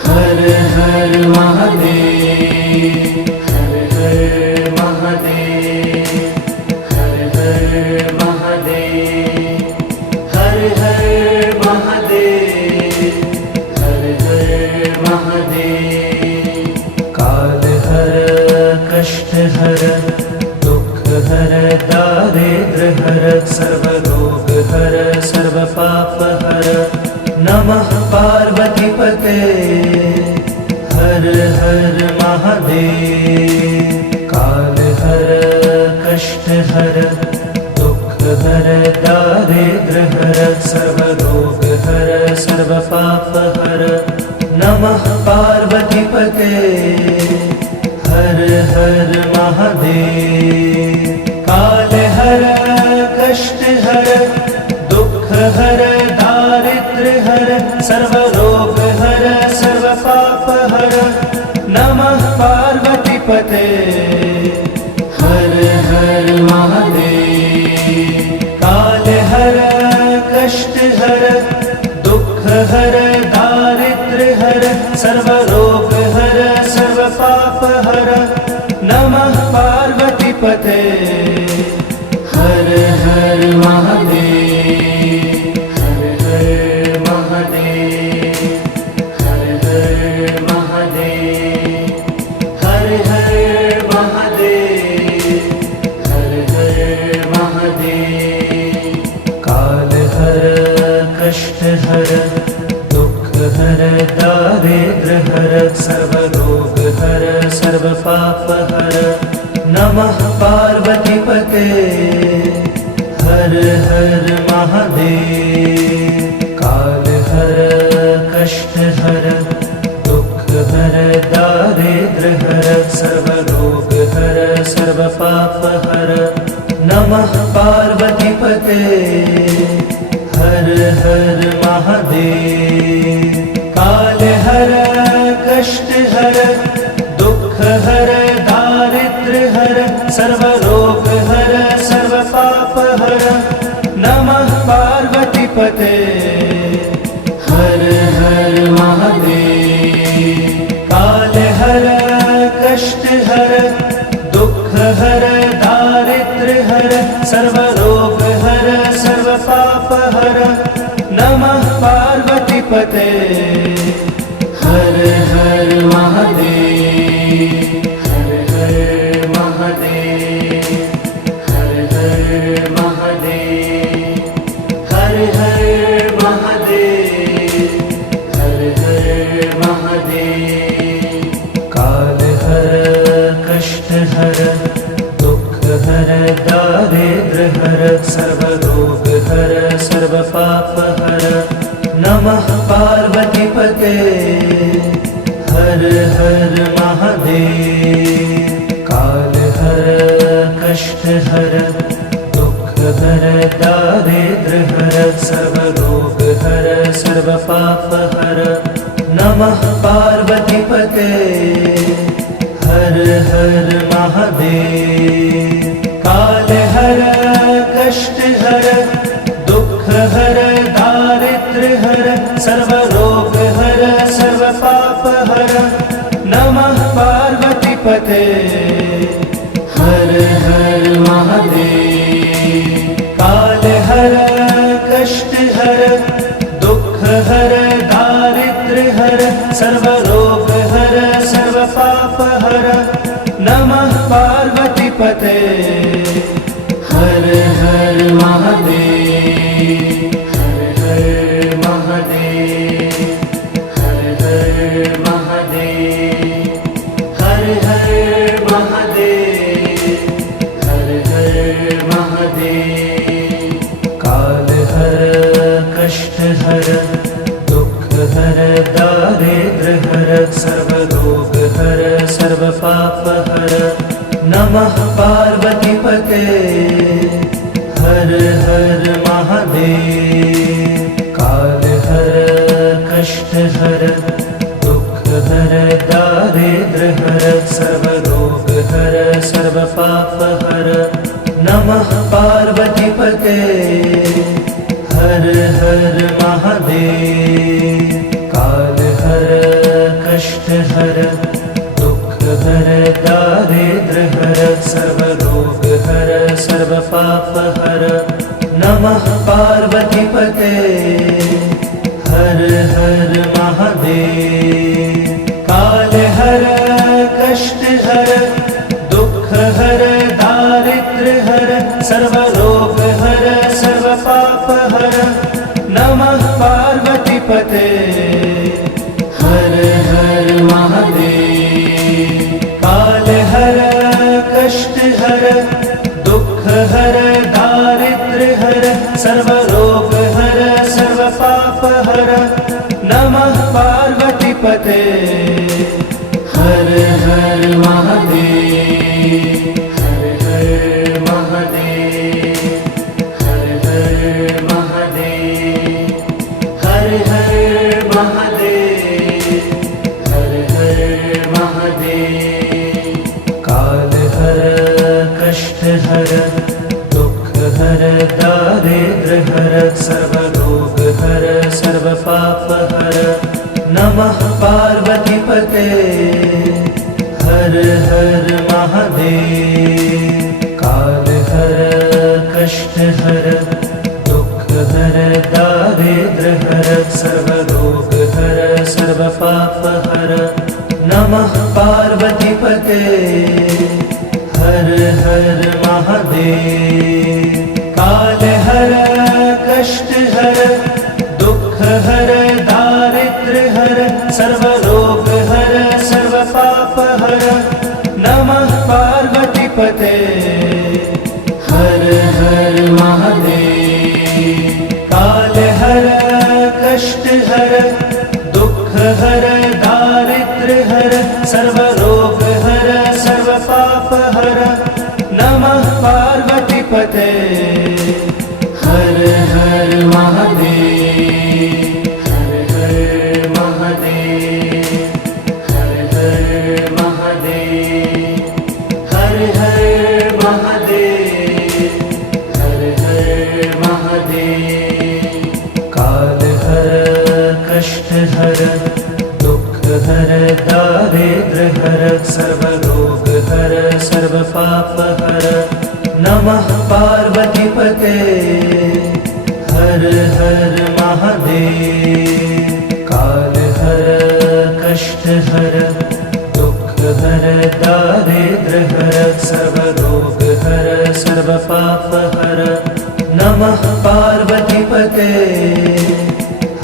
हर हर महादेव हर हर महादेव हर हर महादेव हर हर महादेव हर हर महादेव काल हर कष्ट हर दुख हर दारिद्र्य हर सर्वरोग हर सर्व पाप हर नमः पार्वतीपते हर हर महादेव काल हर कष्ट हर दुख हर दारिद्र हर सर्व रोग हर सर्व पाप हर नमः पार्वतीपते हर हर महादेव काल हर कष्ट हर दुख हर दारिद्र हर सर्व रोग हर सर्व पाप हर नमः पार्वतीपते हर हर महादेव काल हर कष्ट हर दुख हर दारिद्र हर सर्व रोग हर सर्व पाप हर नमः पार्वतीपते हर हर महादेव हर हर महादेव हर हर महादेव हर हर महादेव हर हर महादेव काल हर कष्ट हर दुख हर दारिद्र हर सर्व रोग हर सर्व पाप हर नमः पार्वतीपते हर हर महादेव काल हर कष्ट हर दुख हर दारिद्र हर सर्व रोग हर सर्व पाप हर नमः पार्वतीपते हर हर महादेव काल हर कष्ट हर दुख हर दारिद्र हर सर्व रोग हर सर्व पाप हर नमः पार्वतीपते हर हर महादेव काल हर कष्ट हर दुख हर दारिद्र हर सर्व रोग हर सर्व पाप हर नमः पार्वतीपते हर हर महादेव हर हर महादेव हर हर महादेव हर हर महादेव हर हर महादेव काल हर कष्ट हर दुख हर दारिद्र हर सर्व रोग हर सर्व पाप हर नमः पार्वतीपते हर हर महादेव काल हर कष्ट हर दुख हर दारिद्र हर सर्व रोग हर सर्व पाप हर नमः पार्वतीपते हर हर महादेव काल हर कष्ट हर दुख हर दारिद्र हर सर्व रोग हर सर्व पाप हर नमः पार्वतीपते हर हर महादेव काल हर कष्ट हर दुख हर दारिद्र हर सर्व रोग हर सर्व पाप हर नमः पार्वतीपते हर हर महादेव हर हर महादेव हर हर महादेव हर हर महादेव हर हर महादेव काल हर कष्ट हर दुख हर दारिद्र हर सर्व रोग हर सर्व पाप हर नमः पार्वतीपते हर हर महादेव काल हर कष्ट हर दुख हर दारिद्र हर सर्व रोग हर सर्व पाप हर नमः पार्वतीपते हर हर महादेव काल हर कष्ट हर दुख हर दारिद्र हर सर्व रोग हर सर्व पाप हर नमः पार्वतीपते हर हर महादेव काल हर कष्ट हर दुख हर दारिद्र हर सर्व रोग हर सर्व पाप हर नमः पार्वतीपते हर हर महादेव। काल हर कष्ट हर दुख हर दारिद्र्य हर सर्व रोग हर सर्व पाप हर नमः पार्वतीपते हर हर महादेव। हर हर महादेव हर हर महादेव हर हर महादेव हर हर महादेव। काल हर कष्ट हर दुख हर दारिद्र्य हर सर्व रोग हर सर्व पाप हर नमः पार्वतीपते हर हर महादेव। काल हर कष्ट हर दुख हर दारिद्र्य हर सर्व रोग हर सर्व पाप हर नमः पार्वतीपते हर हर महादेव। काल हर कष्ट हर दुख हर दारिद्र्य हर सर्व रोग हर सर्व पाप हर नमः पार्वतीपते हर हर महादेव। काल हर कष्ट हर दुख हर दारिद्र्य हर सर्व रोग हर सर्व पाप हर नमः पार्वतीपते हर हर महादेव। हर हर महादेव हर हर महादेव हर हर महादेव हर हर महादेव। काल हर कष्ट हर दुख हर दारिद्र्य हर सर्व रोग हर सर्व पाप हर नमः पार्वतीपते हर हर महादेव। काल हर कष्ट हर दुख हर दारिद्र्य हर सर्व रोग हर सर्व पाप हर नमः पार्वतीपते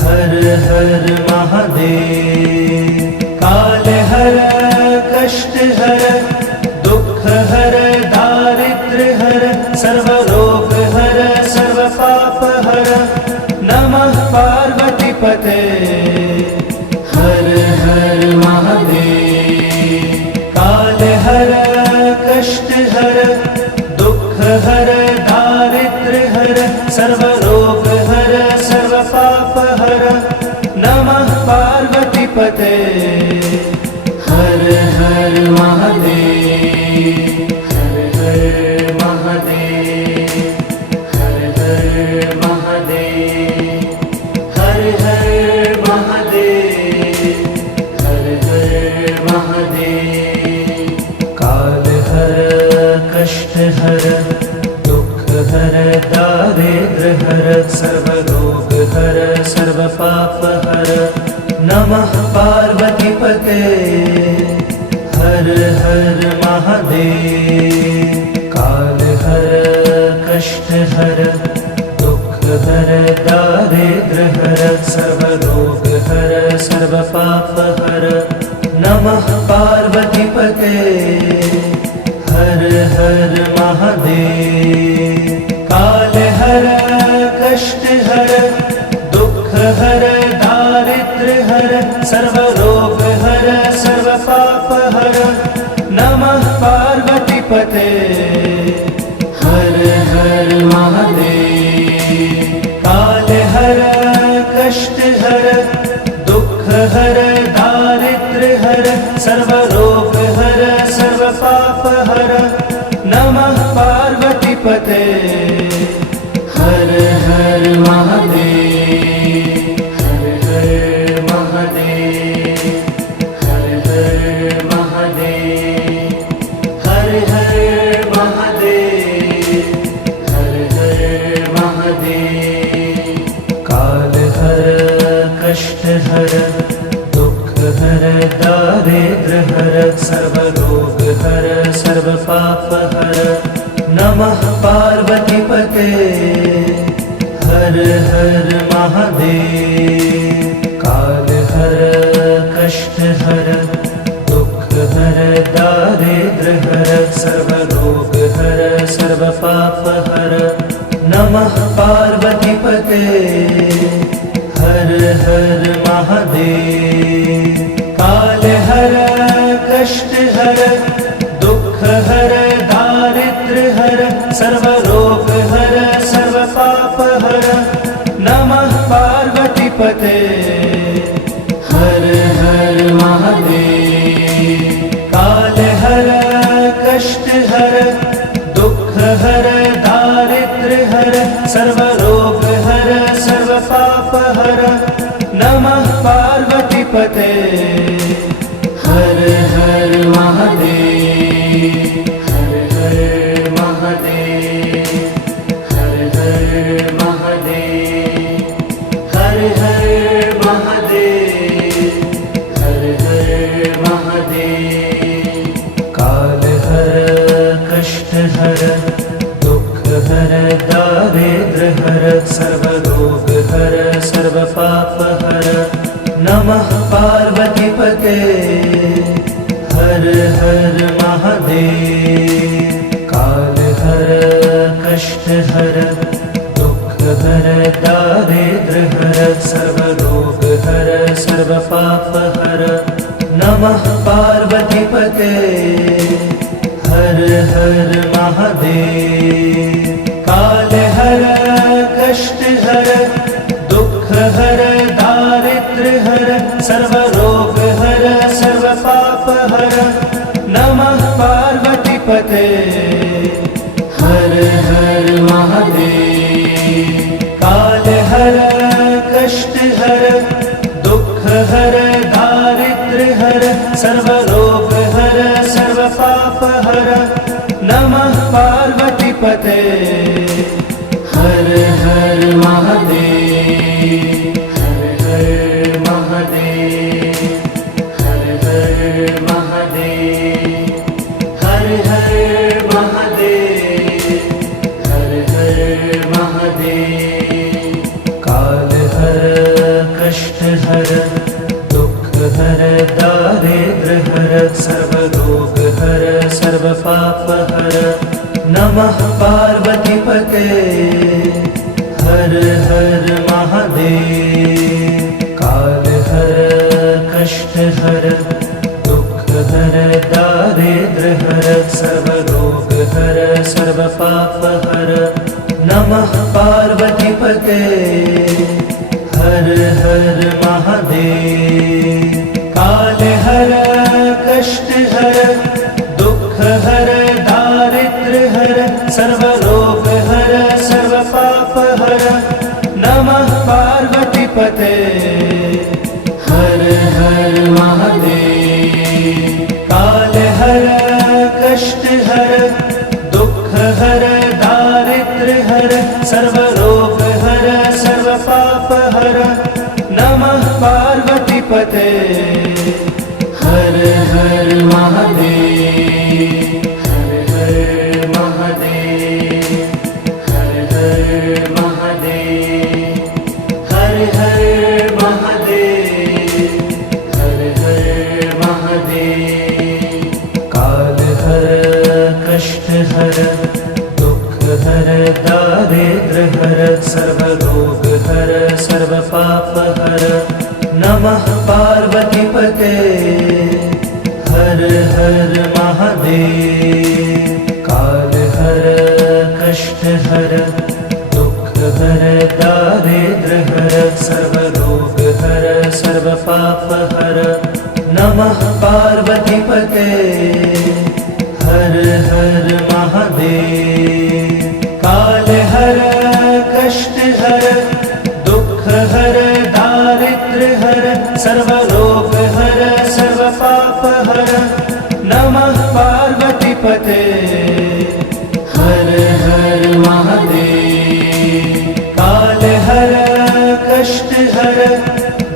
हर हर महादेव। काल हर कष्ट हर दुख हर दारिद्र्य हर सर्व रोग हर सर्व पाप हर नमः पार्वतीपते हर हर महादेव। काल हर कष्ट हर दुख हर दारिद्र्य हर सर्व रोग हर सर्व पाप हर नमः पार्वतीपते हर हर महादेव। हर हर महादेव हर हर महादेव हर हर महादेव हर हर महादेव। काल हर कष्ट हर दुख हर दारिद्र्य हर सर्व रोग हर सर्व पाप हर नमः पार्वतीपते हर हर महादेव। काल हर कष्ट हर दुख हर दारिद्र्य हर सर्व रोग हर सर्व पाप हर नमः पार्वतीपते हर हर महादेव। काल हर कष्ट हर दुख हर दारिद्र्य हर सर्व रोग हर सर्व पाप हर नमः पार्वतीपते हर हर महादेव। काल हर कष्ट हर दुख हर दारिद्र्य हर सर्व रोग हर सर्व पाप हर नमः पार्वतीपते हर हर महादेव। हर हर महादेव हर हर महादेव हर हर महादेव हर हर महादेव। काल हर कष्ट हर दुख हर दारिद्र्य हर सर्व रोग हर सर्व पाप हर नमः पार्वतीपते हर हर महादेव। काल हर कष्ट हर दुख हर दारिद्र हर सर्व रोग हर सर्व पाप हर नमः पार्वती पते। हर हर महादेव। काल हर कष्ट हर दुख हर दारिद्र हर सर्व रोग हर सर्व पाप हर नमः पार्वती पते। हर हर महादेव। काल हर कष्ट हर दुख हर दारिद्र हर सर्व रोग हर सर्व पाप हर नमः पार्वती पते। हर हर महादेव। हर हर महादेव। हर हर महादेव। हर हर महादेव। हर हर महादेव। काल हर कष्ट हर दुख हर दारिद्र हर सर्व रोग हर सर्व पाप हर नमः पार्वती पते। हर हर महादेव। काल हर कष्ट हर दुख हर दारिद्र हर सर्व रोग हर सर्व पाप हर नमः पार्वती पते। हर हर महादेव। काल हर कष्ट हर दुख हर दारिद्र हर सर्व रोग हर सर्व पाप हर नमः पार्वती पते। हर हर महादेव। काल हर कष्ट हर दुख हर दारिद्र हर सर्व रोग हर सर्व पाप हर नमः पार्वती पते। हर हर महादेव। हर हर महादेव। हर हर महादेव। हर हर महादेव। हर हर महादेव। काल हर कष्ट हर दुख हर दारिद्र हर सर्व रोग हर सर्व पाप हर नमः पार्वती पते। हर हर महादेव। काल हर कष्ट हर दुख हर दारिद्र हर सर्व रोग हर सर्व पाप हर नमः पार्वती पते। हर हर महादेव। काल हर कष्ट हर दुख हर दारिद्र हर सर्व रोग हर सर्व पाप हर नमः पार्वती पते। हर हर महादेव। काल हर कष्ट हर दुख हर दारिद्र हर सर्व रोग हर सर्व पाप हर नमः पार्वती पते। हर हर महादेव। हर हर महादेव। हर हर महादेव। हर हर महादेव। हर हर महादेव। काल हर कष्ट हर दुख हर दारिद्र हर सर्व रोग हर सर्व पाप हर नमः पार्वती पते। हर हर महादेव। काल हर कष्ट हर दुख हर दारिद्र हर सर्व रोग हर सर्व पाप हर नमः पार्वती पते। हर हर महादेव। काल हर कष्ट हर दुख हर दारिद्र हर सर्व रोग हर सर्व पाप हर नमः पार्वती पते। हर हर महादेव। काल हर कष्ट हर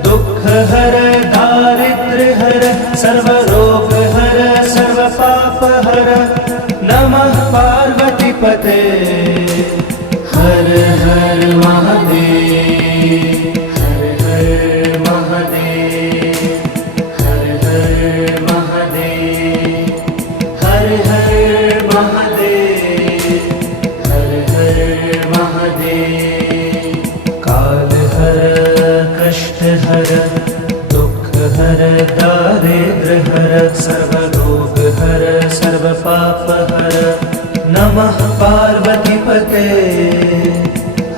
दुख हर दारिद्र हर सर्व रोग हर सर्व पाप हर नमः पार्वती पते। हर हर महादेव। नमः पार्वतीपते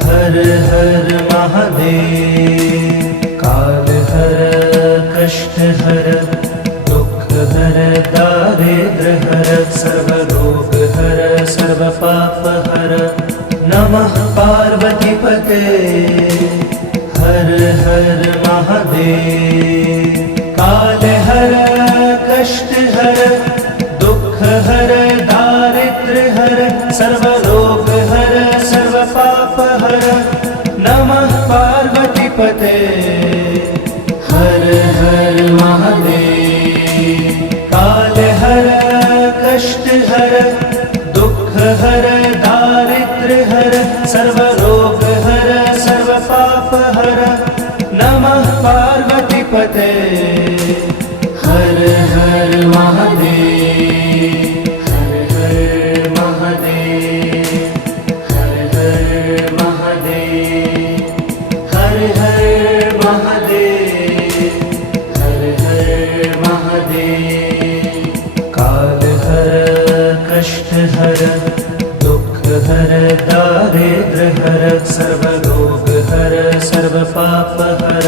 हर हर महादेव। काल हर कष्ट हर दुख हर दारिद्र हर सर्वरोग हर सर्व पाप हर। नमः पार्वतीपते हर हर महादेव। काल हर कष्ट हर दुख हर दारिद्र हर सर्वरोग हर सर्व पाप हर। नमः पार्वतीपते हर हर महादेव। काल हर कष्ट हर दुख हर दारिद्र हर सर्वरोग हर सर्व पाप हर। नमः पार्वतीपते हर हर महादेव। हर हर महादेव। हर हर महादेव। हर हर महादेव। हर हर महादेव। काल हर कष्ट हर दुख हर दारिद्र हर सर्वरोग हर सर्व पाप हर।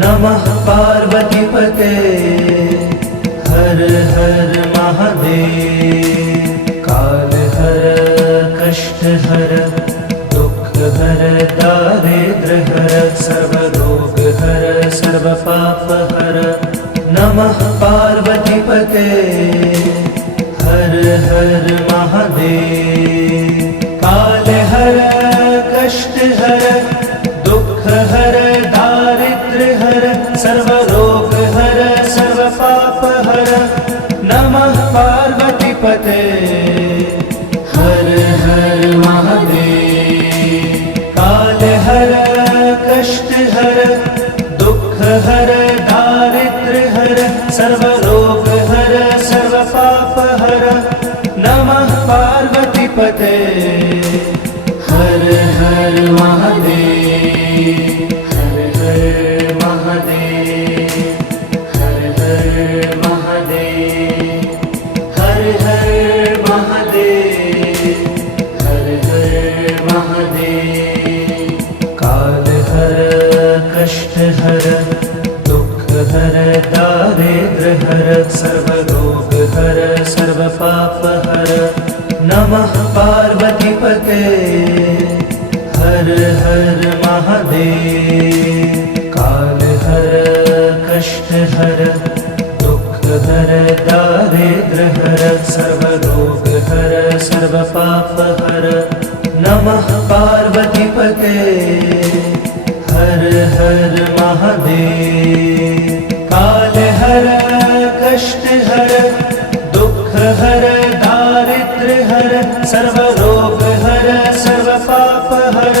नमः पार्वतीपते हर हर महादेव। काल हर कष्ट हर दुख हर दारिद्र हर सर्वरोग हर सर्व पाप हर। नमः पार्वतीपते हर हर महादेव। काल हर कष्ट हर दुख हर दारिद्र हर सर्वरोग हर सर्व पाप हर। नमः पार्वतीपते हर हर महादेव। काल हर कष्ट हर दुख हर दारिद्र हर सर्वरोग हर सर्व पाप हर। नमः पार्वतीपते हर हर महादेव। हर हर महादेव। हर हर महादेव। हर हर महादेव। हर हर महादेव। काल हर कष्ट हर दुख हर दारिद्र हर सर्वरोग हर सर्व पाप हर। नमः पार्वतीपते हर हर महादेव। काल हर कष्ट हर दुख हर दारिद्र हर सर्वरोग हर सर्व पाप हर। नमः पार्वतीपते हर हर महादेव। काल हर कष्ट हर दुख हर दारिद्र हर सर्वरोग हर सर्व पाप हर।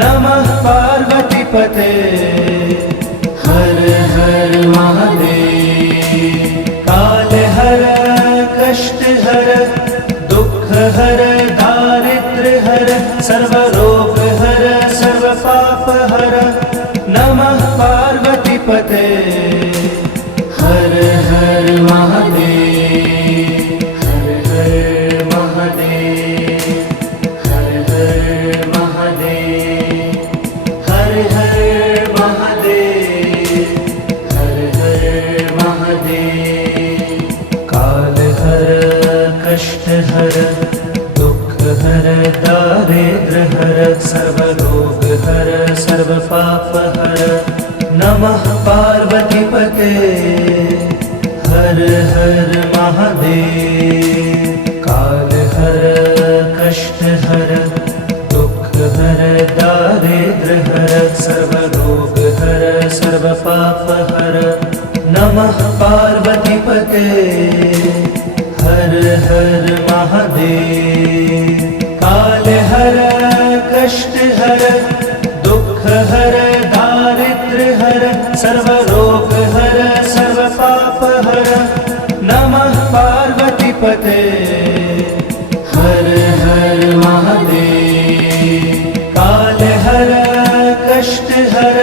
नमः पार्वतीपते हर हर महादेव। काल हर कष्ट हर दुख हर दारिद्र हर सर्वरोग हर सर्व पाप हर। नमः पार्वतीपते हर हर महादेव। हर हर महादेव। हर हर महादेव। हर हर महादेव। हर हर महादेव। काल हर कष्ट हर दुख हर दारिद्र हर सर्वरोग हर सर्व पाप हर। नमः पार्वतीपते हर हर महादेव। काल हर कष्ट हर दुख हर दारिद्र हर सर्वरोग हर सर्व पाप हर। नमः पार्वतीपते हर हर महादेव। काल हर कष्ट हर दुख हर दारिद्र हर सर्वरोग हर सर्व पाप हर। नमः पार्वतीपते हर हर महादेव। काल हर कष्ट हर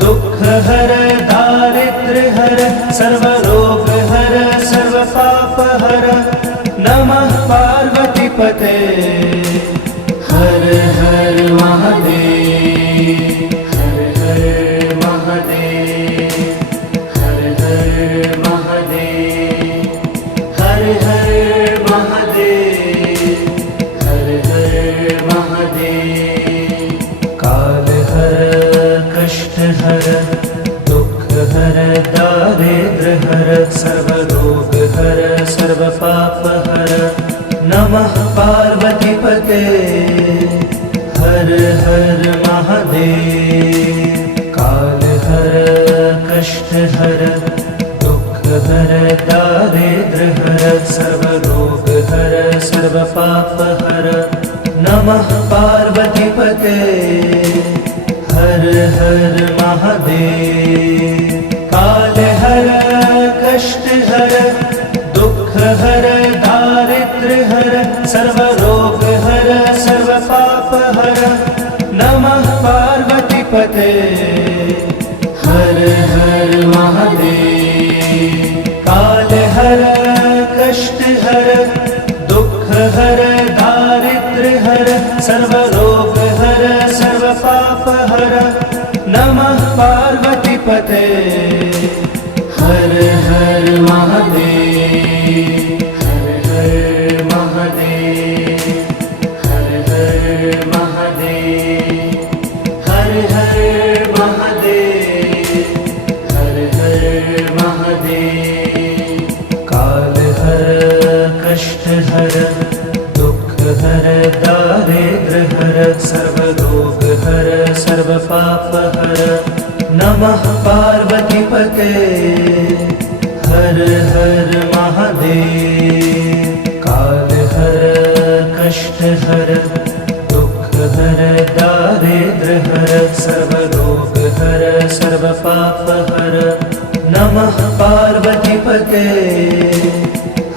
दुख हर दारिद्र हर सर्वरोग हर सर्व पाप हर। नमः पार्वतीपते नमः पार्वतीपते हर हर महादेव। काल हर कष्ट हर दुख हर दारिद्र्य हर सर्वरोग हर सर्व पाप हर नमः पार्वतीपते हर हर महादेव। काल हर कष्ट हर दुख हर दारिद्र्य हर सर्वरोग हर सर्व पाप हर नमः पार्वतीपते हर हर महादेव। हर हर महादेव हर हर महादेव हर हर महादेव हर हर महादेव। काल हर कष्ट हर दुख हर दारिद्र्य हर सर्वरोग हर सर्व पाप हर नमः पार्वतीपते हर हर महादेव। काल हर कष्ट हर दुख हर दारिद्र्य हर सर्वरोग हर सर्व पाप हर नमः पार्वतीपते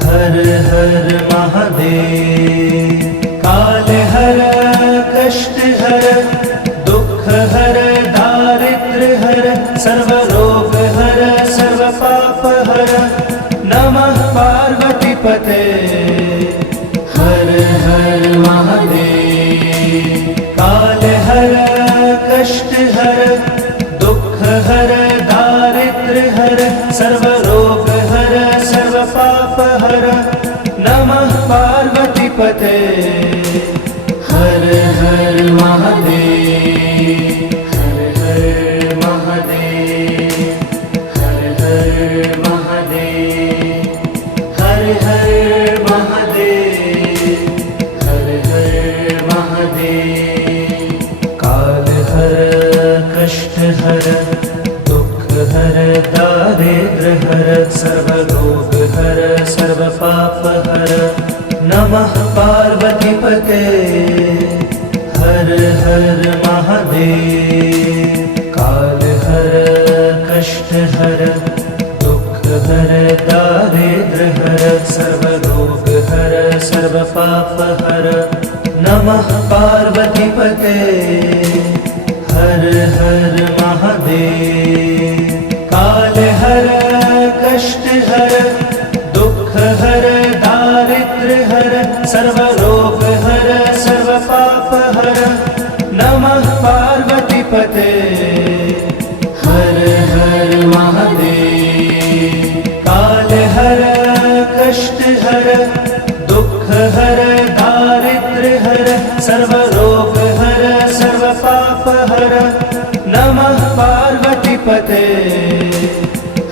हर हर महादेव। काल हर कष्ट हर दुख हर दारिद्र्य हर सर्वरोग हर सर्व पाप हर नमः पार्वतीपते हर हर महादेव। काल हर कष्ट हर दुख हर दारिद्र्य हर सर्वरोग हर सर्व पाप हर नमः पार्वतीपते हर हर महादेव। हर हर महादेव हर हर महादेव हर हर महादेव हर हर महादेव। काल हर कष्ट हर दुख हर दारिद्र्य हर सर्वरोग हर सर्व पाप हर नमः पार्वतीपते हर हर महादेव। काल हर कष्ट हर दुख हर दारिद्र्य हर सर्वरोग हर सर्व पाप हर नमः पार्वतीपते हर हर महादेव। काल हर कष्ट हर दुख हर दारिद्र्य हर सर्वरोग हर सर्व पाप हर नमः पार्वतीपते हर हर महादेव। काल हर कष्ट हर दुख हर दारिद्र्य हर सर्वरोग हर सर्व पाप हर नमः पार्वतीपते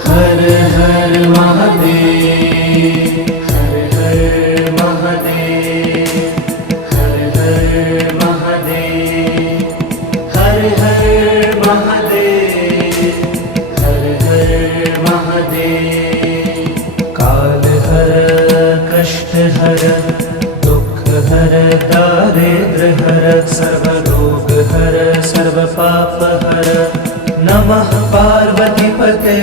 हर हर महादेव। हर हर महादेव हर हर महादेव हर हर महादेव हर हर महादेव। काल हर कष्ट हर दुख हर दारिद्र्य हर सर्वरोग हर सर्व पाप हर नमः पार्वतीपते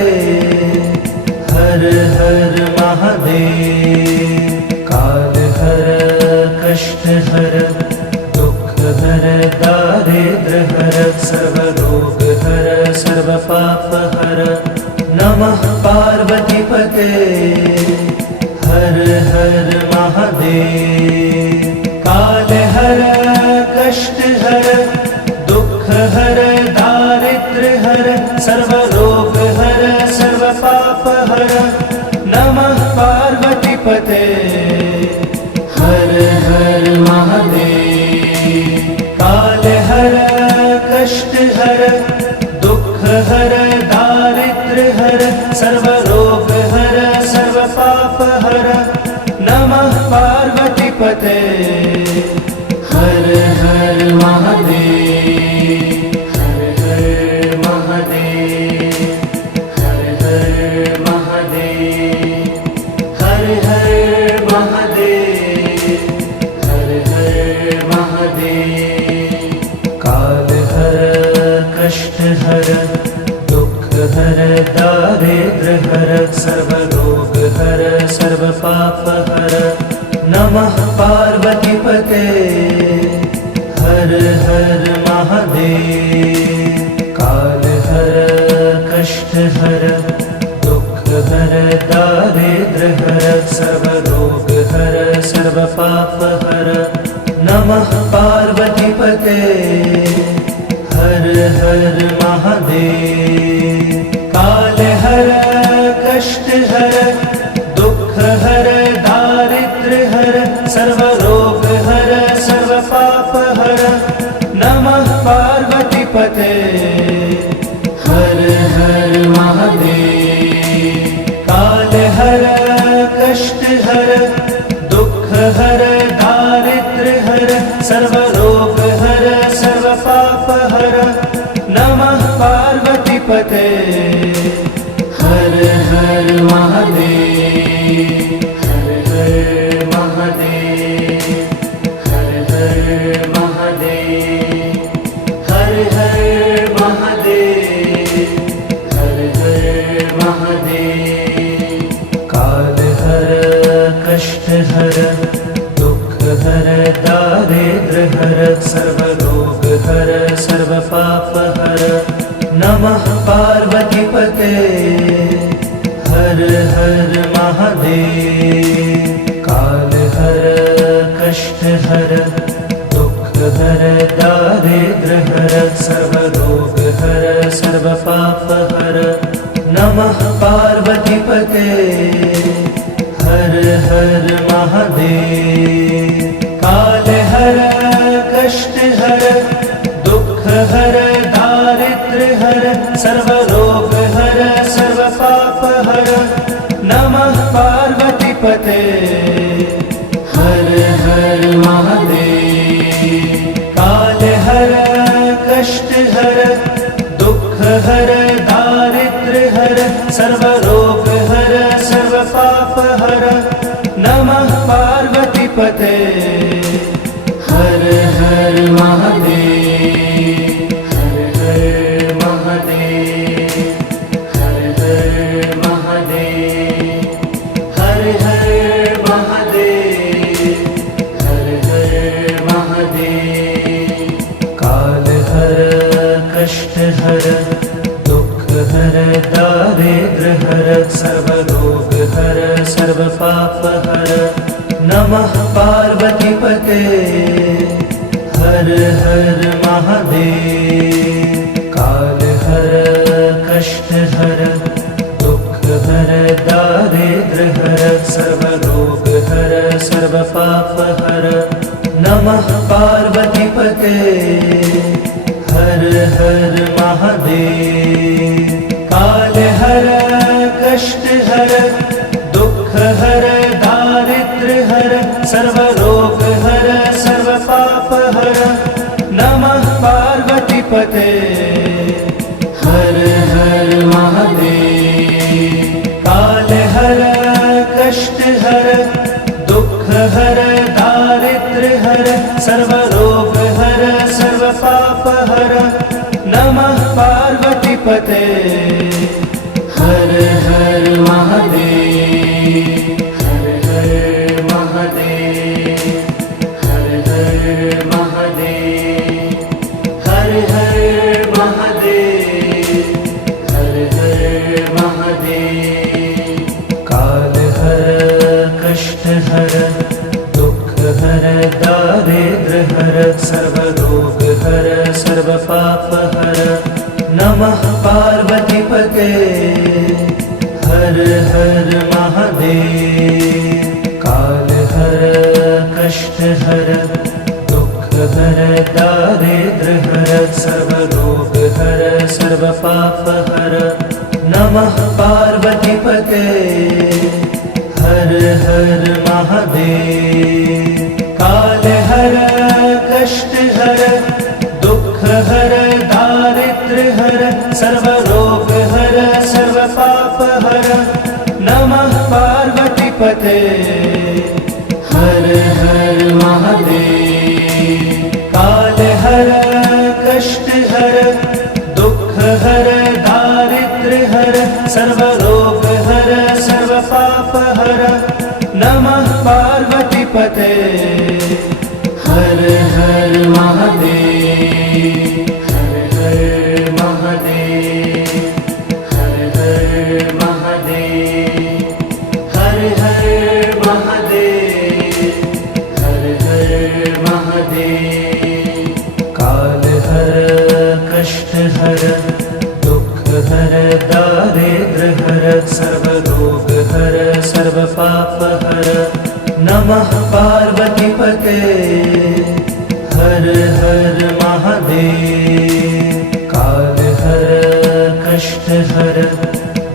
हर हर महादेव। काल हर कष्ट हर दुख हर दारिद्र्य हर सर्वरोग हर सर्व पाप हर नमः पार्वतीपते हर हर महादेव। काल हर कष्ट हर दुख हर दारिद्र्य हर सर्वरोग हर सर्व पाप हर नमः पार्वतीपते हर हर महादेव। काल हर कष्ट हर दुख हर दारिद्र्य हर सर्वरोग हर सर्व पाप हर नमः पार्वतीपते हर हर महादेव। हर हर महादेव हर हर महादेव हर हर महादेव हर हर महादेव। हर हर महादेव। काल हर कष्ट हर दुख हर दारिद्र हर सर्व रोग हर सर्व पाप हर। नमः पार्वती पते हर हर महादेव। काल हर कष्ट हर दुख हर दारिद्र हर सर्व रोग हर सर्व पाप हर। नमः पार्वती पते हर हर महादेव। काल हर कष्ट हर दुख हर दारिद्र हर सर्व रोग हर सर्व पाप हर। नमः पार्वती पते हर हर महादेव। हर हर महादेव। हर हर महादेव। हर हर महादेव। हर हर महादेव। काल हर कष्ट हर दुख हर दारिद्र हर सर्व रोग हर सर्व पाप हर। नमः पार्वती पते हर हर महादेव। काल हर कष्ट हर दुख हर दारिद्र हर सर्व रोग हर सर्व पाप हर। नमः पार्वती पते हर हर महादेव। काल हर कष्ट हर दुख हर दारिद्र हर सर्व रोग हर सर्व पाप हर। नमः पार्वती पते हर हर महादेव। काल हर कष्ट हर दुख हर दारिद्र हर सर्व रोग हर सर्व पाप हर। नमः पार्वती पते हर हर महादेव। हर हर महादेव। हर हर महादेव। हर हर महादेव। हर हर महादेव। काल हर कष्ट हर दुख हर दारिद्र हर सर्व रोग हर सर्व पाप हर। नमः पार्वती पते हर हर महादेव। काल हर कष्ट हर दुख हर दारिद्र हर सर्व रोग हर सर्व पाप हर। नमः पार्वती पते हर हर महादेव। काल हर कष्ट हर दुख हर दारिद्र हर सर्व रोग हर सर्व पाप हर। नमः पार्वती पते हर हर महादेव। काल हर कष्ट हर दुख हर दारिद्र हर सर्व रोग हर सर्व पाप हर। नमः पार्वती पते हर हर महादेव। हर हर महादेव। हर हर महादेव। हर हर महादेव। हर हर महादेव। काल हर कष्ट हर दुख हर दारिद्र हर सर्व रोग हर सर्व पाप हर। नमः पार्वती पते हर हर महादेव। काल हर कष्ट हर दुख हर दारिद्र हर सर्व रोग हर सर्व पाप हर। नमः पार्वती पते हर हर महादेव। काल हर कष्ट हर दुख हर दारिद्र हर सर्व रोग हर सर्व पाप हर। नमः पार्वती पते हर हर महादेव। काल हर कष्ट हर दुख हर दारिद्र हर सर्व रोग हर सर्व पाप हर। नमः पार्वती पते हर दारिद्र्य हर सर्वरोग हर सर्वपाप हर नमः पार्वती पते हर हर महादेव काल हर कष्ट हर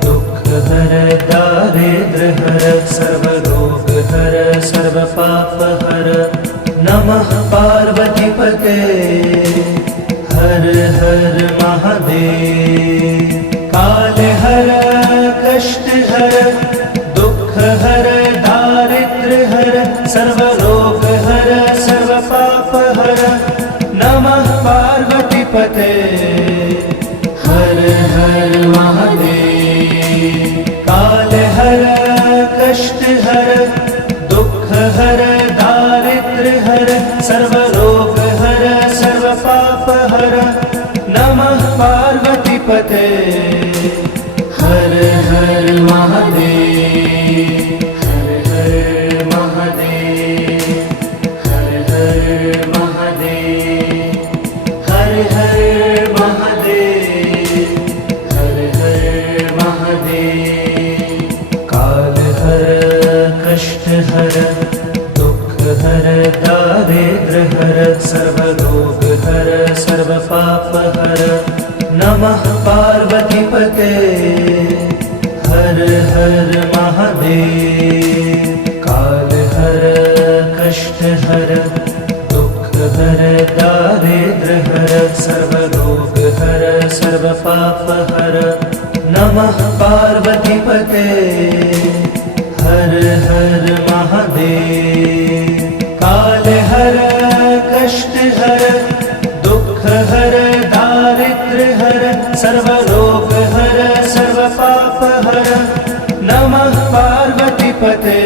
दुख हर दारिद्र्य हर सर्वरोग हर सर्वपाप हर नमः पार्वती पते हर हर महादेव काल हर कष्ट हर दुख हर दारिद्र्य हर सर्वरोग हर सर्वपाप हर नमः पार्वती पते हर हर महादेव काल हर कष्ट हर दुख हर दारिद्र्य हर सर्वरोग हर सर्वपाप हर नमः पार्वती पते हर हर महादेव हर हर महादेव हर हर महादेव हर हर महादेव हर हर महादेव काल हर कष्ट हर दुख हर दारिद्र्य हर सर्वरोग हर सर्वपाप हर नमः पार्वती पते हर हर महादेव काल हर कष्ट हर दुख हर दारिद्र्य हर सर्वरोग हर सर्वपाप हर नमः पार्वती पते हर हर महादेव काल हर कष्ट हर दुख हर दारिद्र्य हर सर्वरोग हर सर्वपाप हर नमः पार्वती पते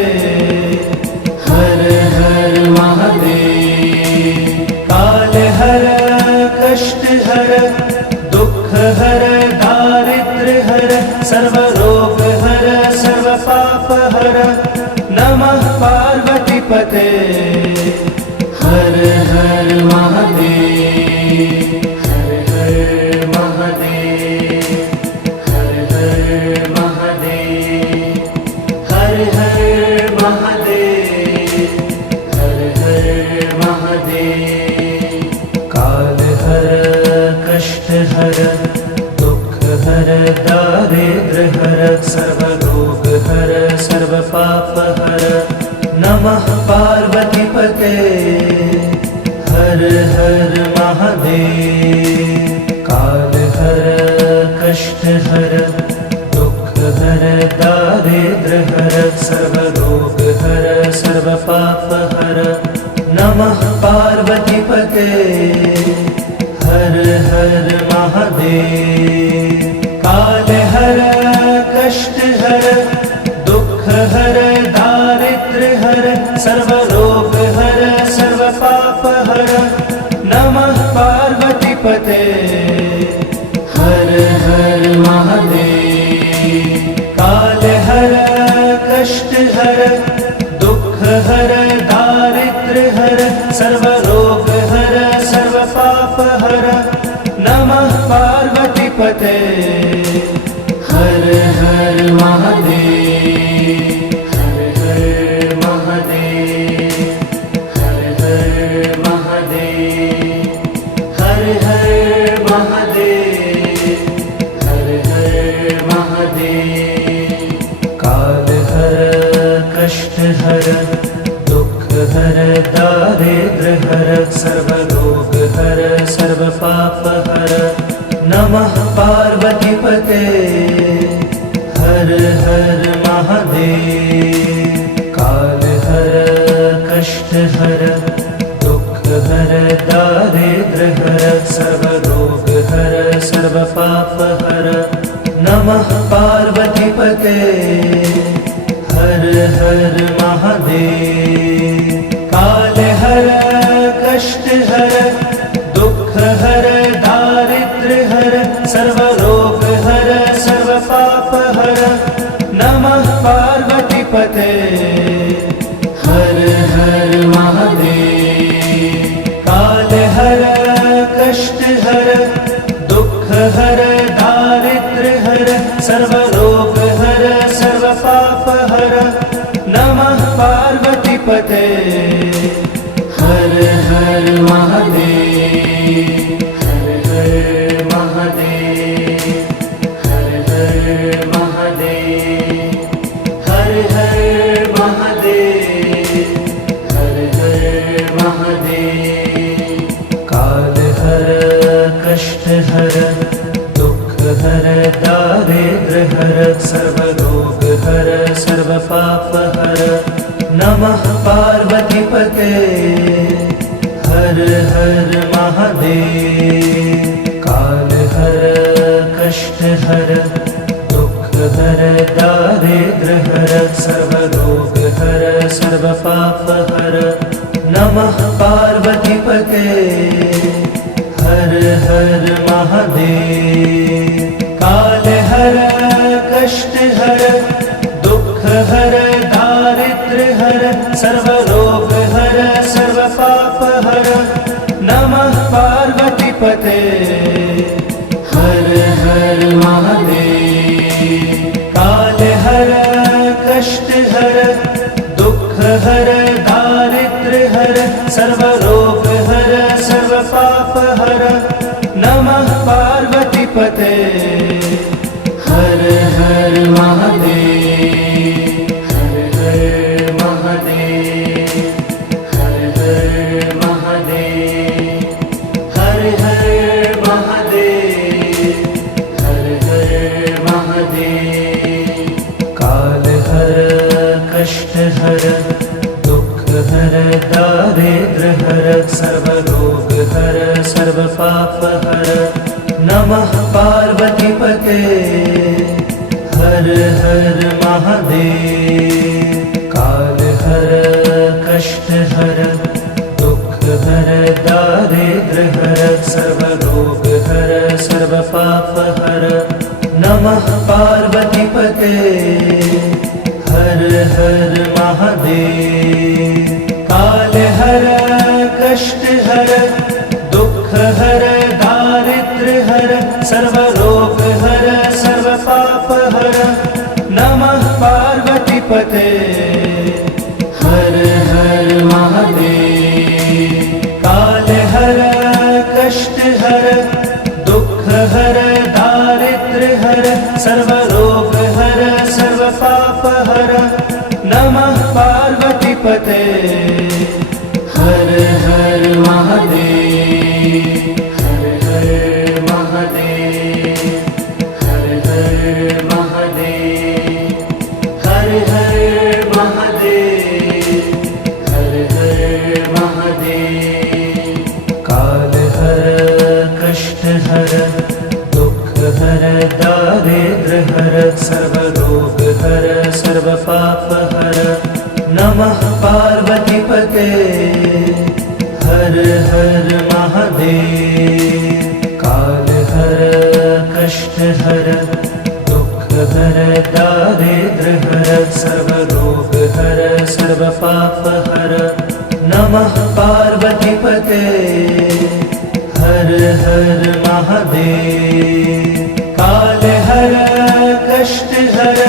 हर हर महादेव काल हर कष्ट हर दुख हर दारिद्र्य हर सर्वरोग हर सर्वपाप हर नमः पार्वती पते हर हर महादेव हर हर महादेव हर हर महादेव हर हर महादेव हर हर महादेव काल हर कष्ट हर दुख हर दारिद्र्य हर सर्वरोग हर सर्वपाप हर नमः पार्वती पते हर हर महादेव काल हर कष्ट हर दुख हर दारिद्र्य हर सर्वरोग हर सर्वपाप हर नमः पार्वती पते हर हर महादेव काल हर कष्ट हर दुख हर दारिद्र्य हर सर्वरोग हर सर्वपाप हर नमः पार्वती पते हर हर महादेव काल हर कष्ट हर दुख हर दारिद्र्य हर सर्वरोग हर सर्वपाप हर नमः पार्वती पते हर हर महादेव हर हर महादेव हर हर महादेव हर हर महादेव हर हर महादेव काल हर कष्ट हर दुख हर दारिद्र्य हर सर्वरोग हर सर्वपाप हर नमः पार्वती पते हर हर महादेव काल हर कष्ट हर दुख हर दारिद्र्य हर सर्वरोग हर सर्वपाप हर नमः पार्वती पते हर हर महादेव काल हर कष्ट हर दुख हर दारिद्र्य हर सर्वरोग हर सर्वपाप हर नमः पार्वती पते हर हर महादेव काल हर कष्ट हर दुख हर दारिद्र्य सर्वरोग हर सर्व पाप हर नमः पार्वती पते हर हर महादेव हर हर महादेव हर हर महादेव हर हर महादेव हर हर महादेव काल हर कष्ट हर दुख हर दारिद्र हर सर्वरोग हर सर्व पाप हर नमः पार्वती पते हर हर महादेव काल हर कष्ट हर दुख हर दारिद्र हर सर्वरोग हर सर्व पाप हर नमः पार्वती पते हर हर महादेव काल हर कष्ट हर दुख हर दारिद्र हर सर्वरोग हर सर्व पाप हर नमः पार्वती पते हर हर महादेव काल हर कष्ट हर दुख हर दारिद्र हर सर्वरोग हर सर्व पाप हर नमः पार्वती पते हर हर महादेव हर हर महादेव हर हर महादेव हर हर महादेव हर हर महादेव काल हर कष्ट हर दुख हर दारिद्र हर सर्वरोग हर सर्व पाप हर नमः पार्वती पते हर हर महादेव काल हर कष्ट हर दुख हर दारिद्र हर सर्वरोग हर सर्व पाप हर नमः पार्वती पते हर हर महादेव काल हर कष्ट हर दुख हर दारिद्र हर सर्वरोग हर सर्व पाप हर नमः पार्वती पते हर हर महादेव काल हर कष्ट हर दुख हर दारिद्र हर सर्वरोग हर सर्व पाप हर नमः पार्वती पते हर हर महादेव हर हर महादेव हर हर महादेव हर हर महादेव हर हर महादेव काल हर कष्ट हर दुख हर दारिद्र हर सर्वरोग हर सर्व पाप हर नमः पार्वती पते हर हर महादेव काल हर कष्ट हर दुख हर दारिद्र हर सर्वरोग हर सर्व पाप हर नमः पार्वती पते हर हर महादेव काल हर कष्ट हर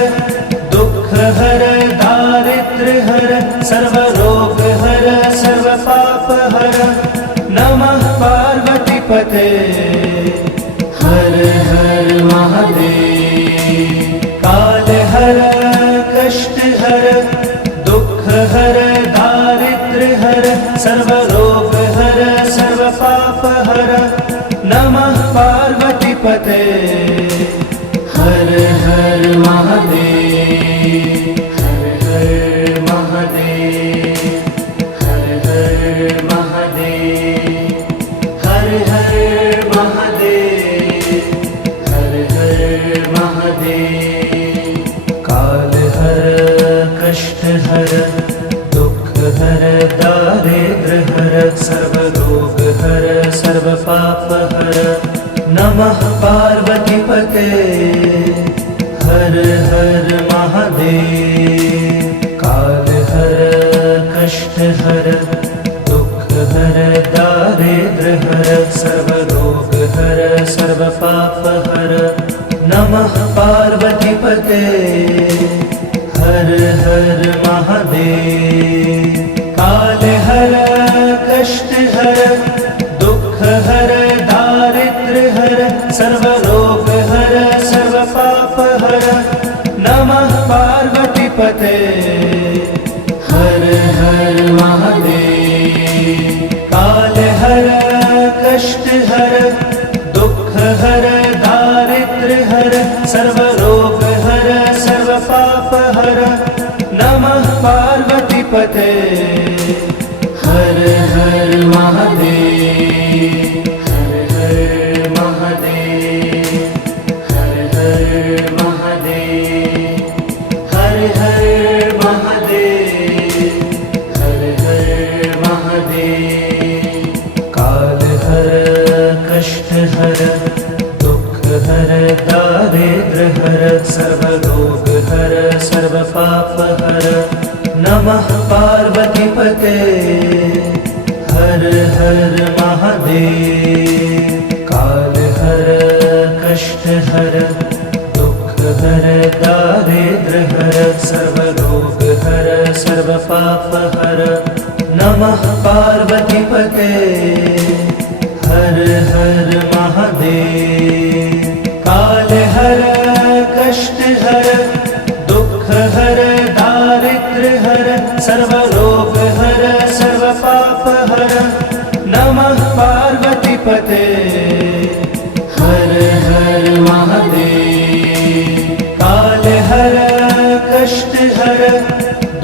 दुख हर दारिद्र हर सर्वरोग हर सर्व पाप हर नमः पार्वती पते हर हर महादेव काल हर कष्ट हर दुख हर दारिद्र हर सर्वरोग हर सर्व पाप हर नमः पार्वती पते हर हर महादेव हर हर महादेव हर हर महादेव हर हर महादेव हर हर महादेव काल हर कष्ट हर दुख हर दारिद्र हर सर्वरोग हर सर्व पाप हर नमः पार्वती पते हर हर महादेव काल हर कष्ट हर दुख हर दारिद्र हर सर्वरोग हर सर्व पाप हर नमः पार्वतीपते हर हर महादेव। काले हर कष्ट हर दुख हर दारिद्र्य हर सर्वरोग हर सर्व पाप हर नमः पार्वतीपते हर हर महादेव। काले हर कष्ट हर दुख हर दारिद्र्य हर सर्वरोग हर सर्व पाप हर नमः पार्वतीपते हर हर महादेव। हर हर महादेव हर हर महादेव। हर हर महादेव हर हर महादेव। काल हर कष्ट हर दुख हर दारिद्र्य हर सर्वरोग हर सर्व पाप हर नमः पार्वतीपते हर हर महादेव। काल हर कष्ट हर दुख हर दारिद्र्य हर सर्वरोग हर सर्व पाप हर नमः पार्वतीपते हर हर महादेव। काल हर कष्ट हर दुख हर दारिद्र्य हर सर्वरोग हर सर्व पाप हर नमः पार्वतीपते हर हर महादेव। काल हर कष्ट हर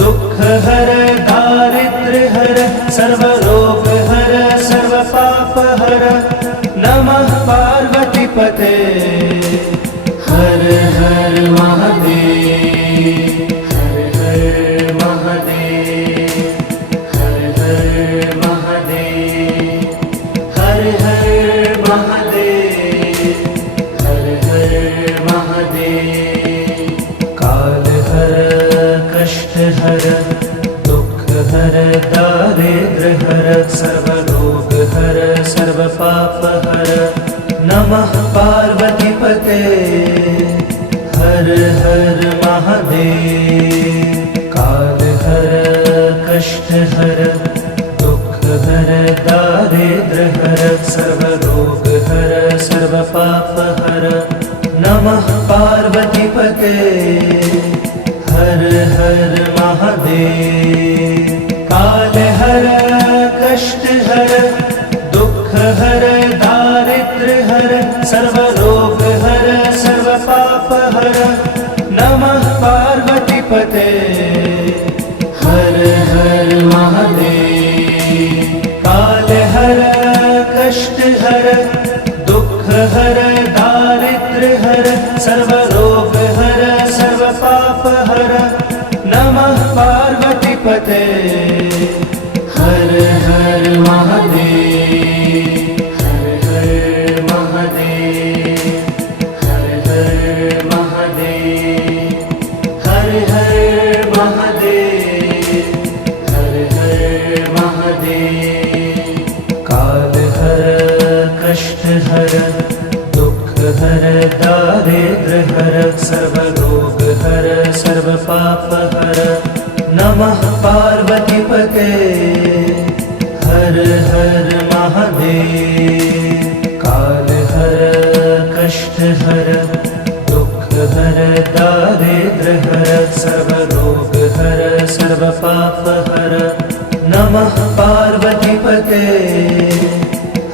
दुख हर दारिद्र्य हर सर्वरोग हर सर्व पाप हर नमः पार्वतीपते हर हर महादेव। हर हर महादेव हर हर महादेव। हर हर महादेव हर हर महादेव। काल हर कष्ट हर दुख हर दारिद्र्य हर सर्वरोग हर सर्व पाप हर नमः पार्वतीपते हर हर महादेव। काल हर कष्ट हर दुख हर दारिद्र्य हर सर्वरोग हर सर्व पाप हर नमः पार्वतीपते हर हर महादेव। काल हर कष्ट हर दुख हर दारिद्र्य हर सर्वरोग हर सर्व पाप हर नमः पार्वतीपते हर हर महादेव। काल हर कष्ट हर दुख हर दारिद्र्य हर सर्वरोग हर सर्व पाप हर नमः पार्वतीपते हर हर महादेव। हर हर महादेव हर हर महादेव। हर हर महादेव हर हर महादेव। काल हर कष्ट हर दुख हर दारिद्र्य हर सर्वरोग हर सर्व पाप हर नमः पार्वतीपते हर हर महादेव। काल हर कष्ट हर दुख हर दारिद्र्य हर सर्वरोग हर सर्व पाप हर नमः पार्वतीपते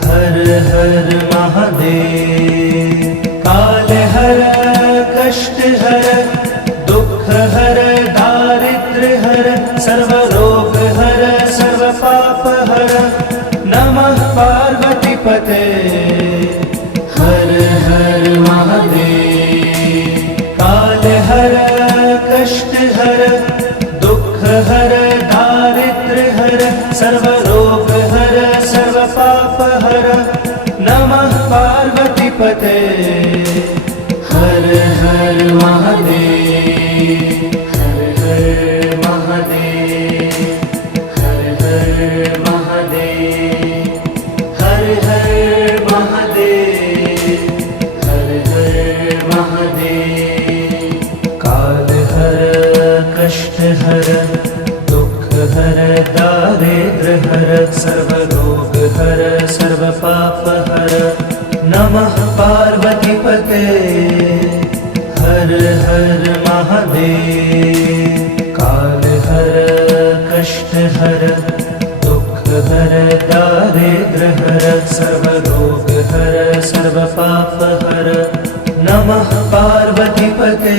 हर हर महादेव। काल हर कष्ट हर दुख हर दारिद्र्य हर सर्वरोग हर सर्व पाप हर नमः पार्वतीपते हर हर महादेव। काल हर कष्ट हर दुख हर दारिद्र्य हर सर्वरोग हर सर्व पाप हर नमः पार्वतीपते हर हर महादेव। हर हर महादेव हर हर महादेव। हर हर महादेव हर हर महादेव। हर महादेव। काल हर कष्ट हर दुख हर दारिद्र हर सर्व रोग हर सर्व पाप हर। नमः पार्वती पते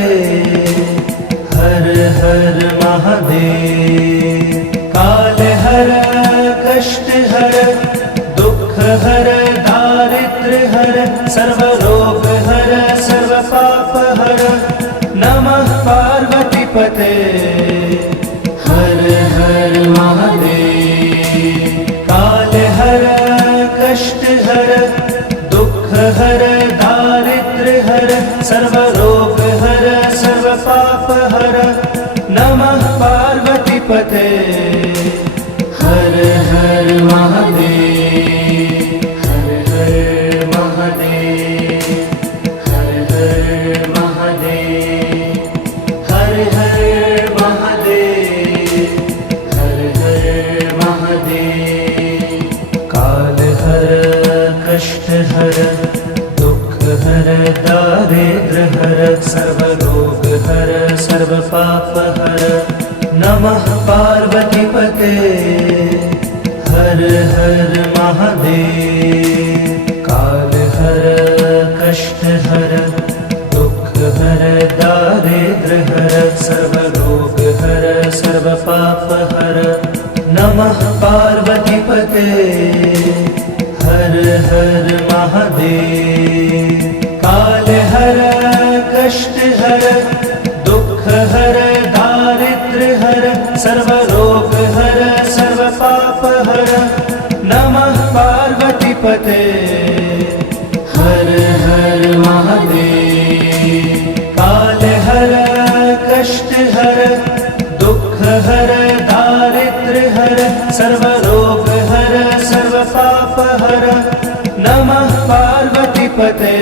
हर हर महादेव। काल हर कष्ट हर दुख हर दारिद्र हर सर्व रोग हर सर्व पाप हर। नमः पार्वती पते हर हर महादेव। काल हर कष्ट हर दुख हर दारिद्र हर सर्व रोग हर सर्व पाप हर। नमः पार्वती पते हर हर महादेव। हर हर महादेव। हर हर महादेव। हर हर महादेव। हर हर महादेव। काल हर कष्ट हर दुख हर दारिद्र हर सर्व रोग हर सर्व पाप हर। नमः पार्वती पते हर हर महादेव। काल हर कष्ट हर दुख हर दारिद्र हर सर्व रोग हर सर्व पाप हर। नमः पार्वती पते हर हर महादेव। काल हर कष्ट हर दुख हर दारिद्र हर सर्व रोग हर सर्व पाप हर। नमः पार्वती पते हर हर महादेव। काल हर कष्ट हर दुख हर दारिद्र हर सर्व रोग हर सर्व पाप हर। नमः पार्वती पते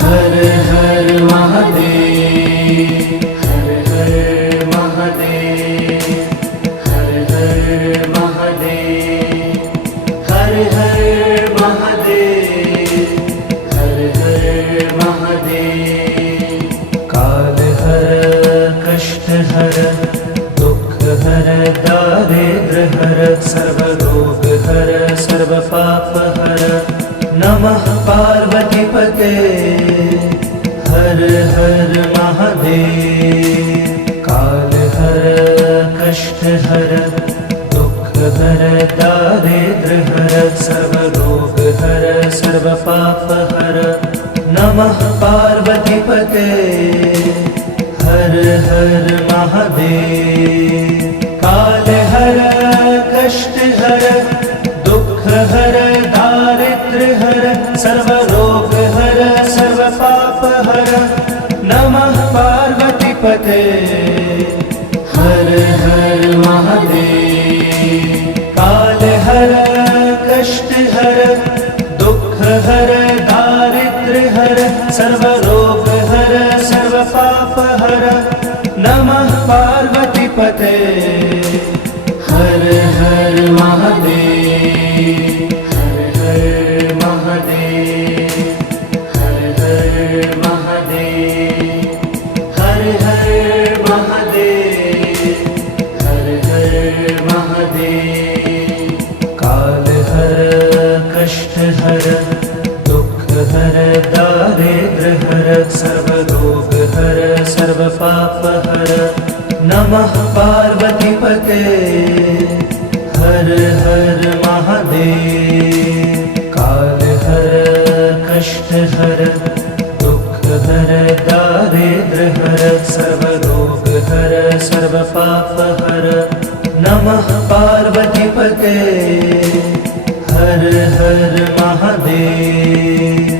हर हर महादेव। हर हर महादेव। हर हर महादेव। हर हर महादेव। हर हर महादेव। काल हर कष्ट हर दुख हर दारिद्र हर सर्व रोग हर सर्व पाप हर। नमः पार्वती पते हर हर महादेव। काल हर कष्ट हर दुख हर दारिद्र हर सर्व रोग हर सर्व पाप हर। नमः पार्वती पते हर हर महादेव। काल हर कष्ट हर दुख हर दारिद्र हर सर्व रोग हर सर्व पाप हर। नमः पार्वती पते हर हर महादेव। काल हर कष्ट हर दुख हर दारिद्र हर सर्व रोग हर सर्व पाप हर। नमः पार्वती पते हर हर महादेव। हर हर महादेव। हर हर महादेव। हर हर महादेव। हर हर महादेव। काल हर कष्ट हर दुख हर दारिद्र हर सर्व रोग हर सर्व पाप हर। नमः पार्वती पते हर हर महादेव। काल हर कष्ट हर दुख हर दारिद्र हर सर्व रोग हर सर्व पाप हर। नमः पार्वती पते हर हर महादेव।